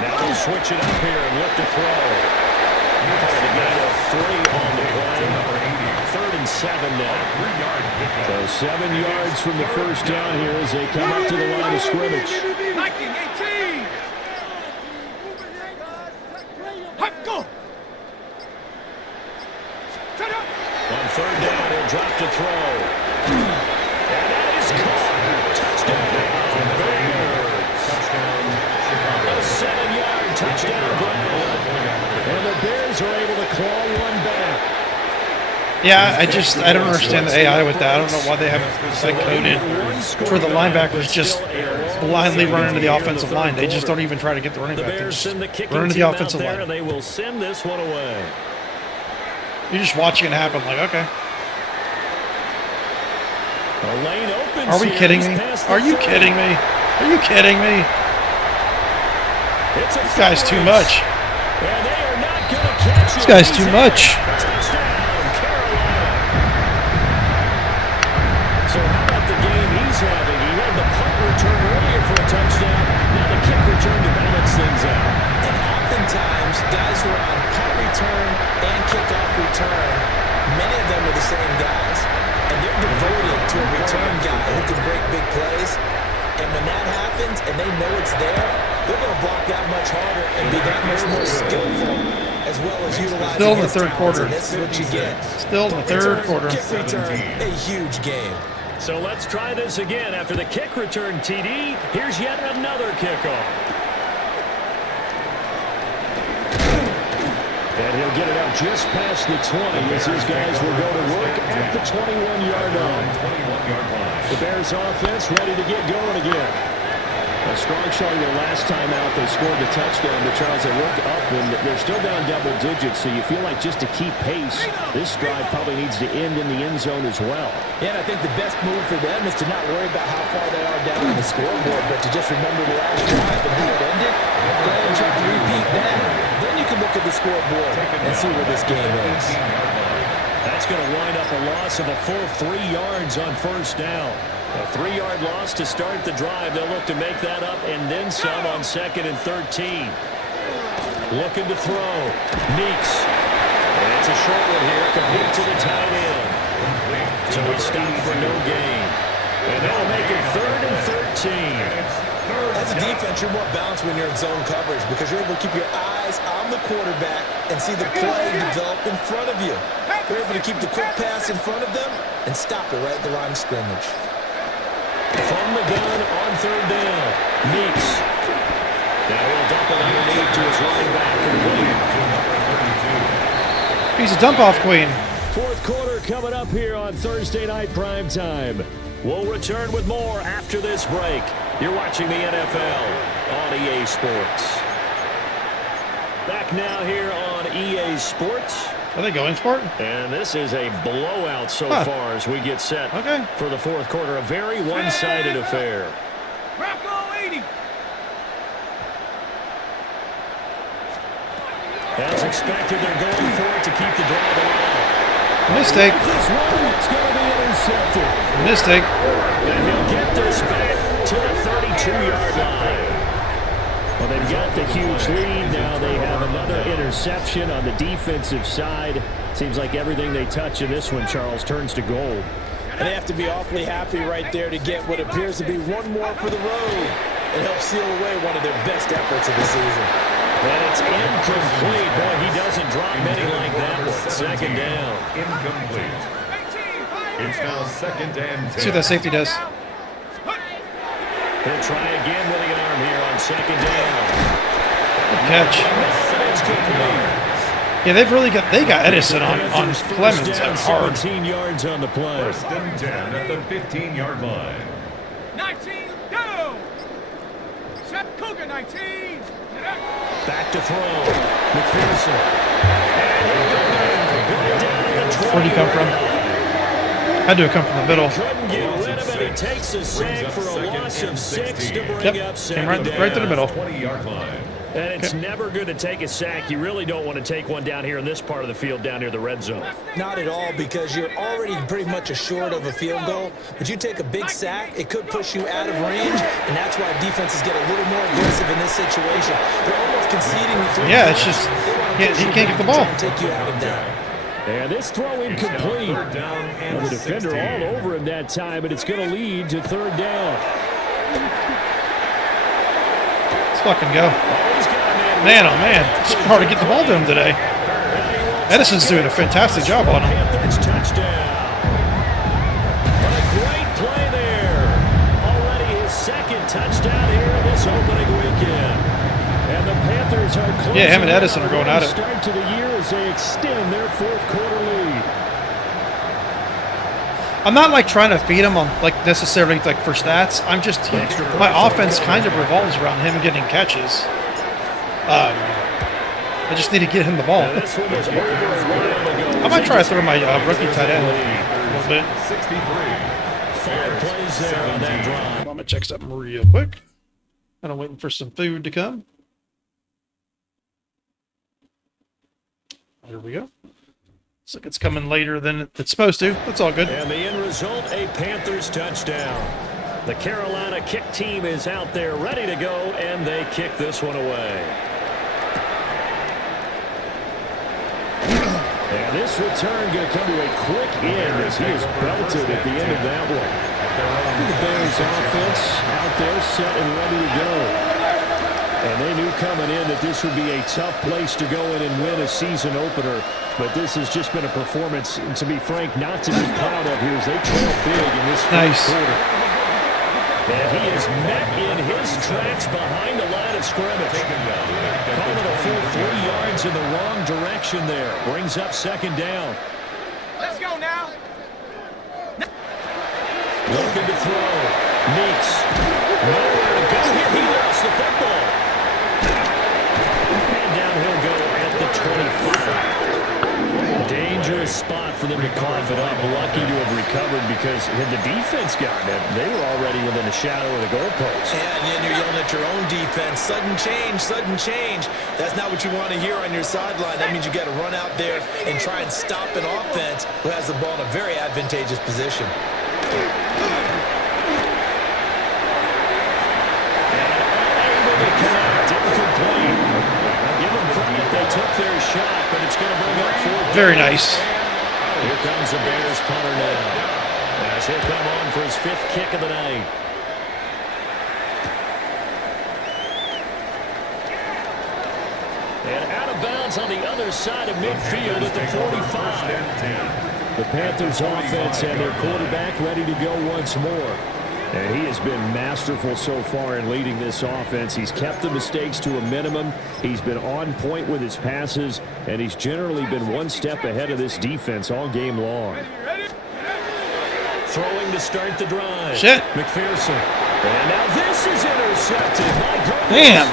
Now they'll switch it up here and look to throw. Part of the gain of 3 on the play. 3rd and 7 now. 3-yard pickup. So 7 yards from the first down here as they come up to the line of scrimmage. 19, 18. Hot, go. Shut up. On 3rd down, he'll drop to throw. And that is caught. Touchdown. A 7-yard touchdown grab. And the Bears are able to claw one back. Yeah, I don't understand the AI with that. I don't know why they have it coded for the linebackers just blindly run into the offensive line. They just don't even try to get the running The back. They Bears just send the kicking run into team the out offensive there, and line. they will send this one away. You're just watching it happen like, okay. A lane opens. Are we here. kidding He's me? past the Are you 30. kidding me? Are you kidding me? It's a This guy's too race. much. And they are not going to catch This it. guy's He's too in. much. Touchdown, Carolina. So how about the game he's having? He had the punt return earlier for a touchdown. Now the kick return to balance things out. And oftentimes, guys who are on punt return and kickoff return, many of them are the same guys. And they're devoted to a return guy who can break big plays. And when that happens and they know it's there, they're going to block that much harder and be that much more skillful, as well as utilizing Still in the his third talents. quarter. And this is what you get. Still in the third quarter. Kick return, a huge game. So let's try this again. After the kick return TD, here's yet another kickoff. And he'll get it up just past the 20 as his guys will go to work at the 21-yard line. 21-yard line. The Bears offense ready to get going again. A strong showing their last time out. They scored the touchdown, but Charles, they look up and they're still down double digits, so you feel like just to keep pace, this drive probably needs to end in the end zone as well. Yeah, and I think the best move for them is to not worry about how far they are down on the scoreboard, but to just remember the last drive and how it ended. Go ahead and try to repeat that. Then you can look at the scoreboard and see where this game is. That's going to wind up a loss of a full 3 yards on first down. A 3-yard loss to start the drive. They'll look to make that up and then some on 2nd and 13. Looking to throw. Meeks. And it's a short one here, complete to the tight end. So we stop for no gain. And they'll make it 3rd and 13. As a defense, you're more balanced when you're in zone coverage because you're able to keep your eyes on the quarterback and see the play develop in front of you. You're able to keep the quick pass in front of them and stop it right at the line of scrimmage. From the gun on 3rd down, Meeks. Now he'll dump it underneath to his running back. Piece of dump-off queen. Fourth quarter coming up here on Thursday Night Primetime. We'll return with more after this break. You're watching the NFL on EA Sports. Back now here on EA Sports. Are they going for it? And this is a blowout so far as we get set for the fourth quarter. A very one-sided affair. Rocco 80. As expected, they're going for it to keep the drive alive. Mistake. This one, it's going to be intercepted. Mistake. And he'll get this back to the 32-yard line. Well, they've got the huge lead. Now they have another interception on the defensive side. Seems like everything they touch in this one, Charles, turns to gold. And they have to be awfully happy right there to get what appears to be one more for the road. It helps seal away one of their best efforts of the season. And it's incomplete. Boy, he doesn't drop many like that one. Second down. Incomplete. It's now 2nd and 10. See what that safety does. He'll try again with the arm here on 2nd down. Good catch. It's complete. Yeah, they got Edison on Clemens hard. 17 yards on the play. 1st and 10 at the 15-yard line. 19, go! Set Cougar 19. Back to throw. McPherson. Where'd he come from? Had to have come from the middle. Couldn't get rid of it. He takes a sack for a loss of 6 to bring up Came second right to the down. middle. 20-yard line. And it's never good to take a sack. You really don't want to take one down here in this part of the field, down near the red zone. Not at all, because you're already pretty much assured of a field goal. But you take a big sack, it could push you out of range, and that's why defenses get a little more aggressive in this situation. They're almost conceding the three. Yeah, it's just he can't get the ball. Take you out of that. And this throw incomplete. And The defender 16. all over him that time, but it's going to lead to 3rd down. Let's fucking go. Man, oh man, it's hard to get the ball to him today. Edison's doing a fantastic job on him. Panthers touchdown. What a great play there. Already his 2nd touchdown here in this opening weekend. And the Panthers are closing. Yeah, him and Edison are going at it. Start to the year as they extend their 4th quarter lead. I'm not like trying to feed him on like necessarily like for stats. I'm just my offense kind of revolves around him getting catches. I just need to get him the ball. This one was over a while ago. I might try to throw my rookie tight end a little bit. 63. 5 plays there on that drive. I'm gonna check something real quick. And I'm waiting for some food to come. Here we go. Looks like it's coming later than it's supposed to. That's all good. And the end result, a Panthers touchdown. The Carolina kick team is out there ready to go, and they kick this one away. And this return going to come to a quick end as he is belted at the end of that one. The Bears offense out there set and ready to go. And they knew coming in that this would be a tough place to go in and win a season opener. But this has just been a performance, to be frank, not to be proud of here as they trail big in this Nice. fourth quarter. And he is met in his tracks behind the line of scrimmage. Calling a full 3 yards in the wrong direction there. Brings up 2nd down. Let's go now. Looking to throw. Meeks. Nowhere to go here. He lost the football. And down he'll go at the 25. Dangerous spot for them to cough it up. Lucky to have recovered because had the defense gotten it, they were already within a shadow of the goalpost. Yeah, and then you're yelling at your own defense. Sudden change, sudden change. That's not what you want to hear on your sideline. That means you got to run out there and try and stop an offense who has the ball in a very advantageous position. They took their shot, but it's going to bring up 4. Very nice. Here comes the Bears punter now. As as he'll come on for his 5th kick of the night. And out of bounds on the other side of midfield at the 45. The Panthers offense and their quarterback ready to go once more. And he has been masterful so far in leading this offense. He's kept the mistakes to a minimum. He's been on point with his passes, and he's generally been one step ahead of this defense all game long. Throwing to start the drive. Shit. McPherson. And now this is intercepted. My goodness. Damn.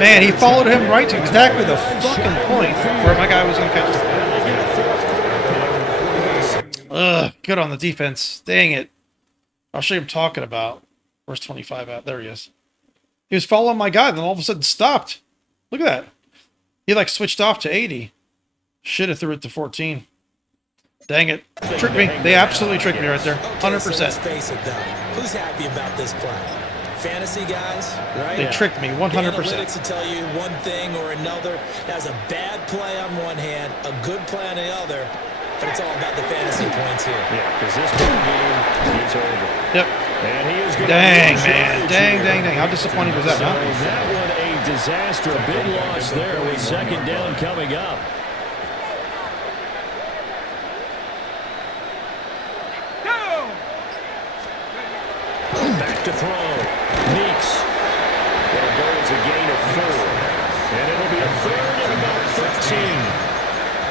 Man, he followed him right to exactly the fucking point where my guy was going to catch it. Ugh, good on the defense. Dang it. I'll show you what I'm talking about. Where's 25 at? There he is. He was following my guy, then all of a sudden stopped. Look at that. He like switched off to 80. Should have threw it to 14. Dang it. Tricked me. They absolutely tricked me right there. 100%. So let's face it, though. Who's happy about this play? Fantasy guys, right? They tricked me 100%. The analytics will tell you one thing or another. That's a bad play on one hand, a good play on the other. But it's all about the fantasy points here. Yeah, because this game is over. Yep. And he is going Dang, man. Dang. How disappointing was that, so huh? that one a disaster. A big loss there with 2nd down coming up. Go! Back to throw. Meeks. There goes a gain of 4. And it'll be a 3rd and about 13.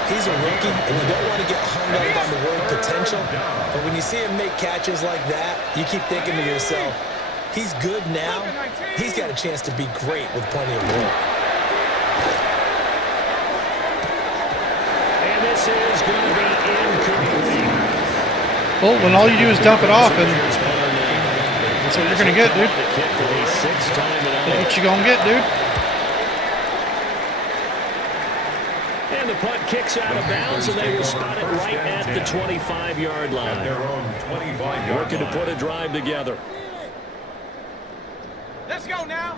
He's a rookie, and you don't want to get hung up on the word potential. But when you see him make catches like that, you keep thinking to yourself, he's good now. He's got a chance to be great with plenty of work. And this is going to be incomplete. Well, when all you do is dump it off, and that's what you're going to get, dude. That's what you're going to get, dude. And the punt kicks out of bounds, and they will spot it right at the 25-yard line. Working to put a drive together. Let's go now.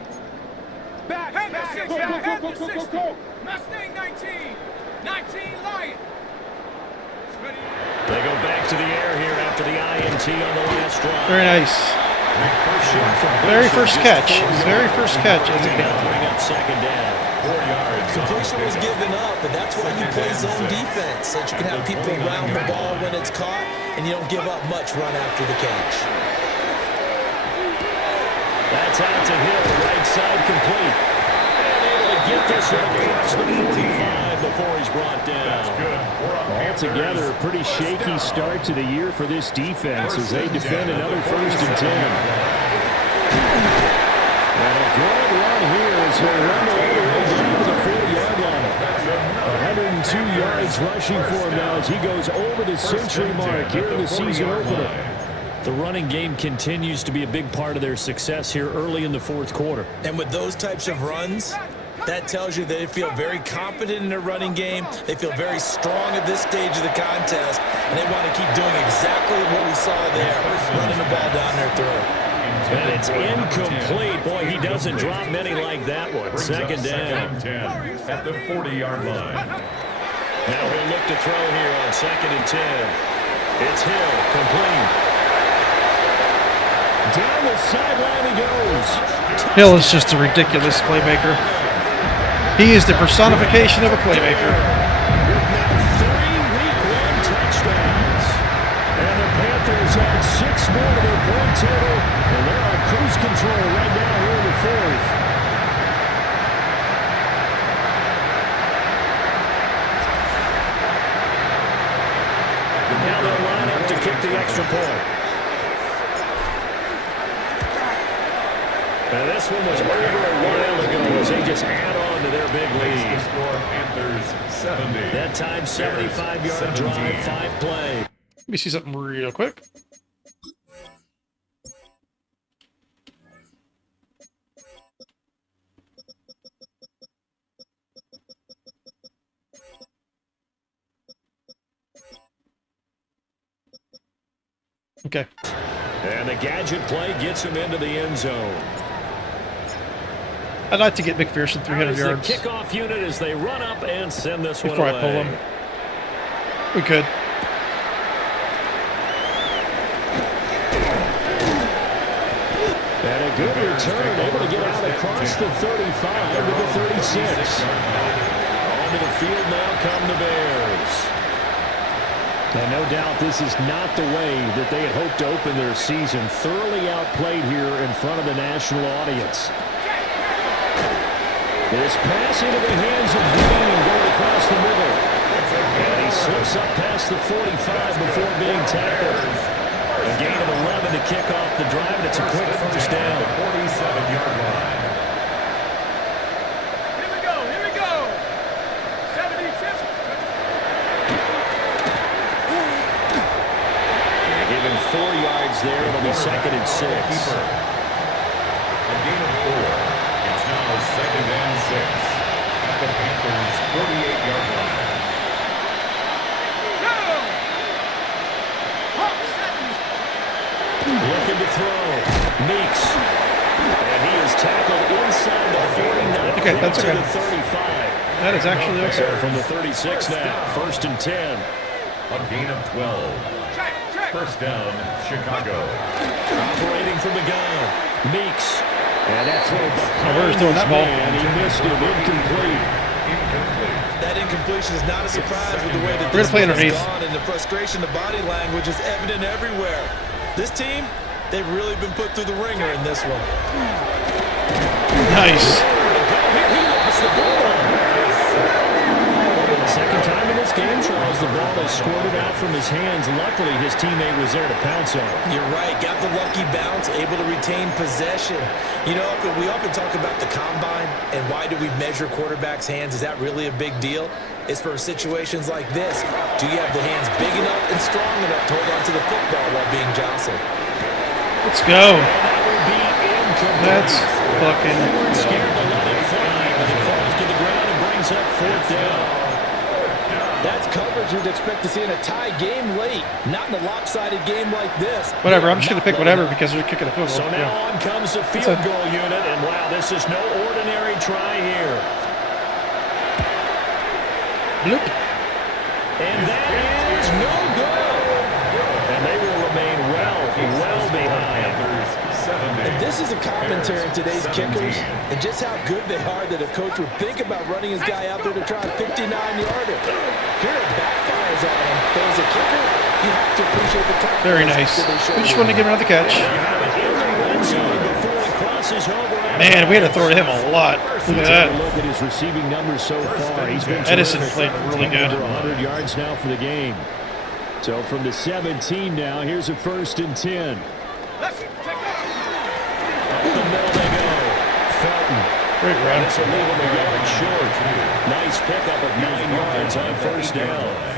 Head to 60. Mustang 19. 19 Lion. They go back to the air here after the INT on the last drive. Very nice. Very first catch. Very first catch as a Bring up 2nd down. 4 yards. Completion was given up, but that's why you play zone defense, so that you can have people around the ball when it's caught, and you don't give up much run after the catch. That's out to Hill, right side complete. And able to get this one across the 45 before he's brought down. Altogether, a pretty shaky start to the year for this defense as they defend another 1st and 10. And a good run here as he'll run all the way down to the 4-yard line. 102 yards rushing for him now as he goes over the century mark here in the season opener. The running game continues to be a big part of their success here early in the 4th quarter. And with those types of runs, that tells you they feel very confident in their running game. They feel very strong at this stage of the contest, and they want to keep doing exactly what we saw there, running the ball down their throat. And it's incomplete. Boy, he doesn't drop many like that one. 2nd down. 10 at the 40-yard line. Now he'll look to throw here on 2nd and 10. It's Hill, complete. Down the sideline he goes. Hill is just a ridiculous playmaker. He is the personification of a playmaker. Now 3 Week 1 touchdowns. And the Panthers had 6 more to their point total, and they're on cruise control right now here in the 4th. Now they'll line up to kick the extra point. And this one was over a while ago as they just add on to their big lead. Panthers 70. That time, 75-yard drive, 5 play. Let me see something real quick. Okay. And the gadget play gets him into the end zone. I'd like to get McPherson 300 yards. The kickoff unit as they run up and send this before one I away. pull him. We could. across the 35 to the 36. Onto the field now come the Bears. And no doubt this is not the way that they had hoped to open their season. Thoroughly outplayed here in front of the national audience. This pass into the hands of Green going across the middle. And he slips up past the 45 before being tackled. A gain of 11 to kick off the drive, and it's a quick first down. 47-yard line. Here we go. 72. Give him 4 yards there. It'll be second and 6. A gain of 4. It's now second and 6 at the Panthers' 48-yard line. Looking to throw. Meeks. And he is tackled inside the 49. Okay, that's to okay. the 35. That is actually okay. So from the 36 now, first and 10. A gain of 12. Check. First down, Chicago. Operating from the gun. Meeks. And that throw where's throwing that ball? And he missed it. Incomplete. That incompletion is not a surprise with the way that We're this gonna play one has underneath. gone, and the frustration, the body language is evident everywhere. This team, they've really been put through the ringer in this one. Nice. Second time in this game, Charles, the ball is squirted out from his hands. Luckily, his teammate was there to pounce on it. You're right. Got the lucky bounce, able to retain possession. You know, we often talk about the combine and why do we measure quarterbacks' hands. Is that really a big deal? It's for situations like this. Do you have the hands big enough and strong enough to hold on to the football while being jostled? Let's go. That will be incomplete. That's fucking... Scared to let it fly, but it falls to the ground and brings up fourth down. That's coverage you'd expect to see in a tie game late, not in a lopsided game like this. Whatever, I'm just going to pick whatever because they're kicking a field goal. So now Yeah. on comes the field goal unit, and wow, this is no ordinary try here. Bloop. And that is no good. And they will remain well behind. And this is a commentary in today's kickers and just how good they are that a coach would think about running his guy out there to try a 59-yarder. Here it backfires on him. But as a kicker, you have to appreciate the time. Very nice. We just wanted to give another catch. Man, we had to throw to him a lot. Look at that. Look at his receiving numbers so far. He's been Edison terrific. played really good. Over 100 yards now for the game. So from the 17 now, here's a first and 10. Let's take off. Up the middle they go. Felton. Great run. This will leave him a yard short. Nice pickup of 9 yards on first down.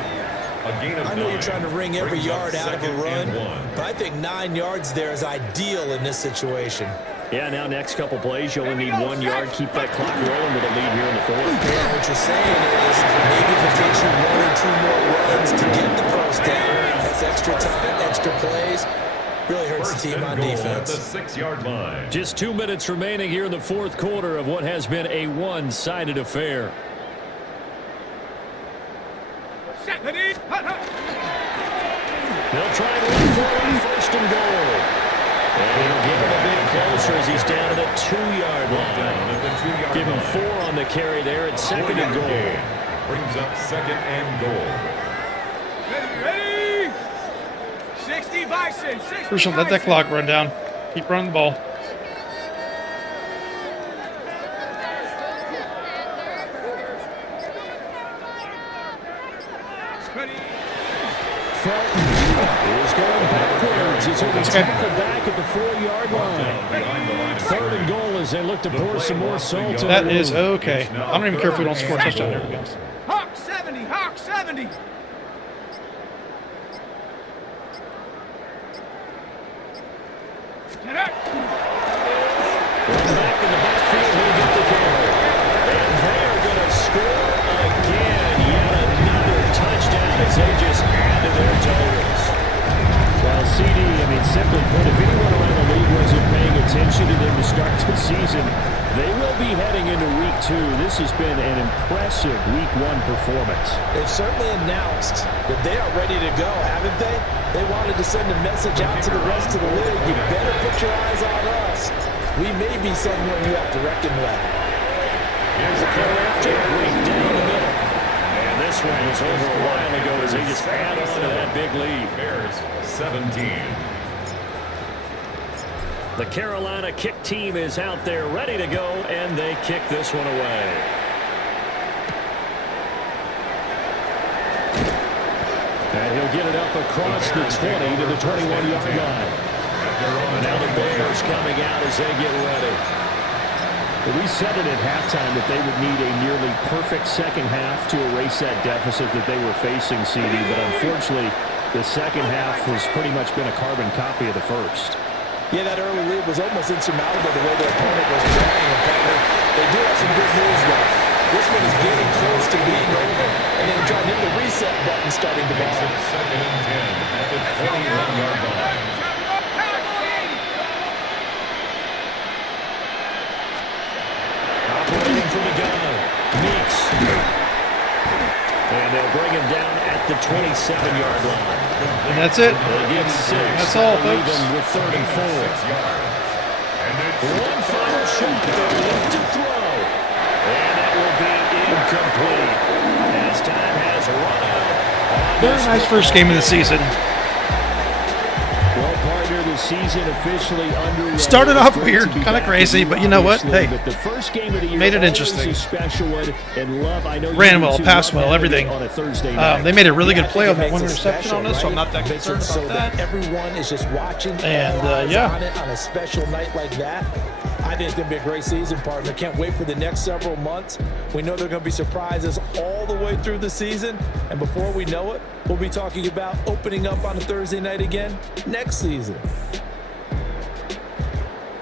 I know you're trying to wring every yard out of a run, but I think 9 yards there is ideal in this situation. Yeah, now next couple plays, you only need 1 yard. Keep that clock rolling with a lead here in the fourth. Yeah, what you're saying is maybe if it takes you 1 or 2 more runs to get the first down, that's extra time, extra plays. Really hurts the team on defense. At the 6-yard line. Just 2 minutes remaining here in the fourth quarter of what has been a one-sided affair. Set. Ready. Hut. They'll try to look for it on first and goal. And he'll get him a bit closer as he's down to the 2-yard line. Give him 4 on the carry there at second and goal. Brings up second and goal. Ready. 60 Bison. 60 First, let that clock run down. Keep running the ball. Ready. Felton is going backwards. He's going to okay. tackle back at the 4-yard line. Third and goal as they look to pour some more salt on That the is wound. okay. I don't even care if we don't score a touchdown there, to be honest. Hawk 70. Hawk 70. Get up. Back in the backfield, he'll get the carry. And they're going to score again. Yet another touchdown as they just add to their totals. Well, CD, simply put, if anyone around the league wasn't paying attention to them to start the season, they will be heading into Week 2. This has been an impressive Week 1 performance. They've certainly announced that they are ready to go, haven't they? They wanted to send a message out to the rest of the league. You better put your eyes on us. We may be someone you have to reckon with. Here's a play after right down the middle. And this one was over a while ago as they just add on to that big lead. Bears 17. The Carolina kick team is out there ready to go, and they kick this one away. And he'll get it up across the 20 to the 21-yard line. And now the Bears coming out as they get ready. We said it at halftime that they would need a nearly perfect second half to erase that deficit that they were facing, CD, but unfortunately, the second half has pretty much been a carbon copy of the first. Yeah, that early lead was almost insurmountable the way their opponent was playing. They do have some good news, though. This one is getting close to being over, and then trying to hit the reset button starting tomorrow. Second and 10 at the 21-yard line. Operating from the gun, Meeks. And they'll bring him down at the 27-yard line. And that's it. They get 6. That's all, Leave folks. them with 3rd and 4. 6 yards. And it's One final shot. They look to throw. And that will be incomplete. As time has run out. Very nice first game of the season. Well, partner, the season officially underway. Started off weird, kind of crazy, but you know what? Hey, But the first game of the year made it always interesting. a special one, and Love, I know you Ran do well, too. passed Love well, having everything. it on a Thursday night. They made a really Yeah, good I play think on it that one makes it interception special, on this, so I'm right? not that Makes concerned it so about that. Everyone is just watching And, all eyes yeah. on it on a special night like that. I think it's going to be a great season, partner. Can't wait for the next several months. We know there are going to be surprises all the way through the season. And before we know it, we'll be talking about opening up on a Thursday night again next season.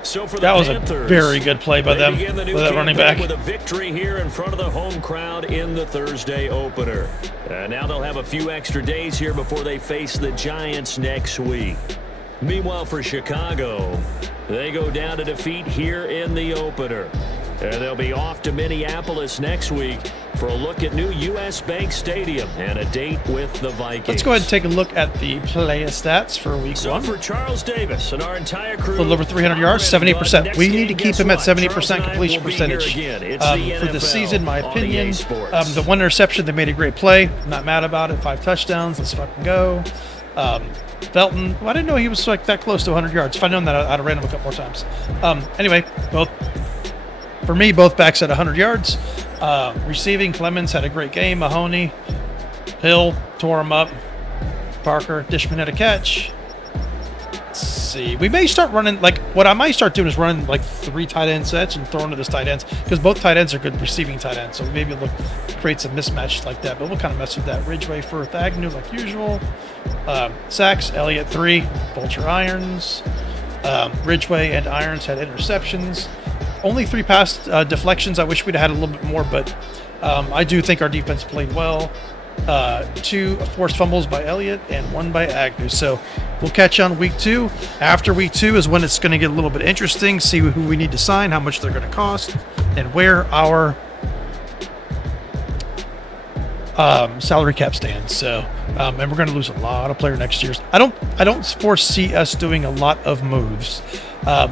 So for the That was a Panthers, very good play by they them, begin the new with that running campaign back. with a victory here in front of the home crowd in the Thursday opener. Now they'll have a few extra days here before they face the Giants next week. Meanwhile, for Chicago, they go down to defeat here in the opener. And they'll be off to Minneapolis next week for a look at new U.S. Bank Stadium and a date with the Vikings. Let's go ahead and take a look at the player stats for week So 1. for Charles Davis and our entire crew, A little over 300 yards, 70%. We need to keep him at 70% completion percentage. For the season, my opinion. The one interception, they made a great play. Not mad about it. 5 touchdowns. Let's fucking go. Felton, well, I didn't know he was like that close to 100 yards. If I'd known that, I'd have ran him a couple more times. Anyway, for me, both backs at 100 yards. Receiving, Clemens had a great game. Mahoney, Hill tore him up. Parker, Dishman had a catch. Let's see. We may start running, like, what I might start doing is running like 3 tight end sets and throwing to this tight ends, because both tight ends are good receiving tight ends. So maybe we'll create some mismatches like that. But we'll kind of mess with that. Ridgeway, Firth, Agnew, like usual. Sacks, Elliott 3, Vulture Irons. Ridgeway and Irons had interceptions. Only 3 pass deflections. I wish we'd had a little bit more, but I do think our defense played well. 2 forced fumbles by Elliott and 1 by Agnew. So we'll catch you on week 2. After week 2 is when it's going to get a little bit interesting. See who we need to sign, how much they're going to cost, and where our salary cap stands. So, and we're going to lose a lot of players next year. I don't foresee us doing a lot of moves.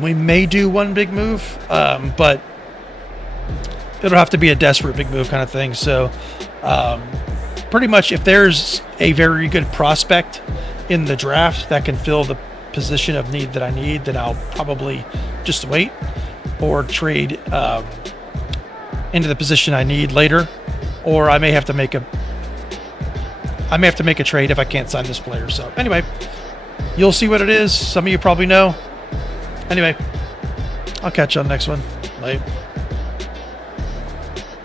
We may do one big move, but it'll have to be a desperate big move kind of thing. So, pretty much if there's a very good prospect in the draft that can fill the position of need that I need, then I'll probably just wait or trade into the position I need later. Or I may have to make a trade if I can't sign this player. So anyway, you'll see what it is. Some of you probably know. Anyway, I'll catch you on the next one. Bye.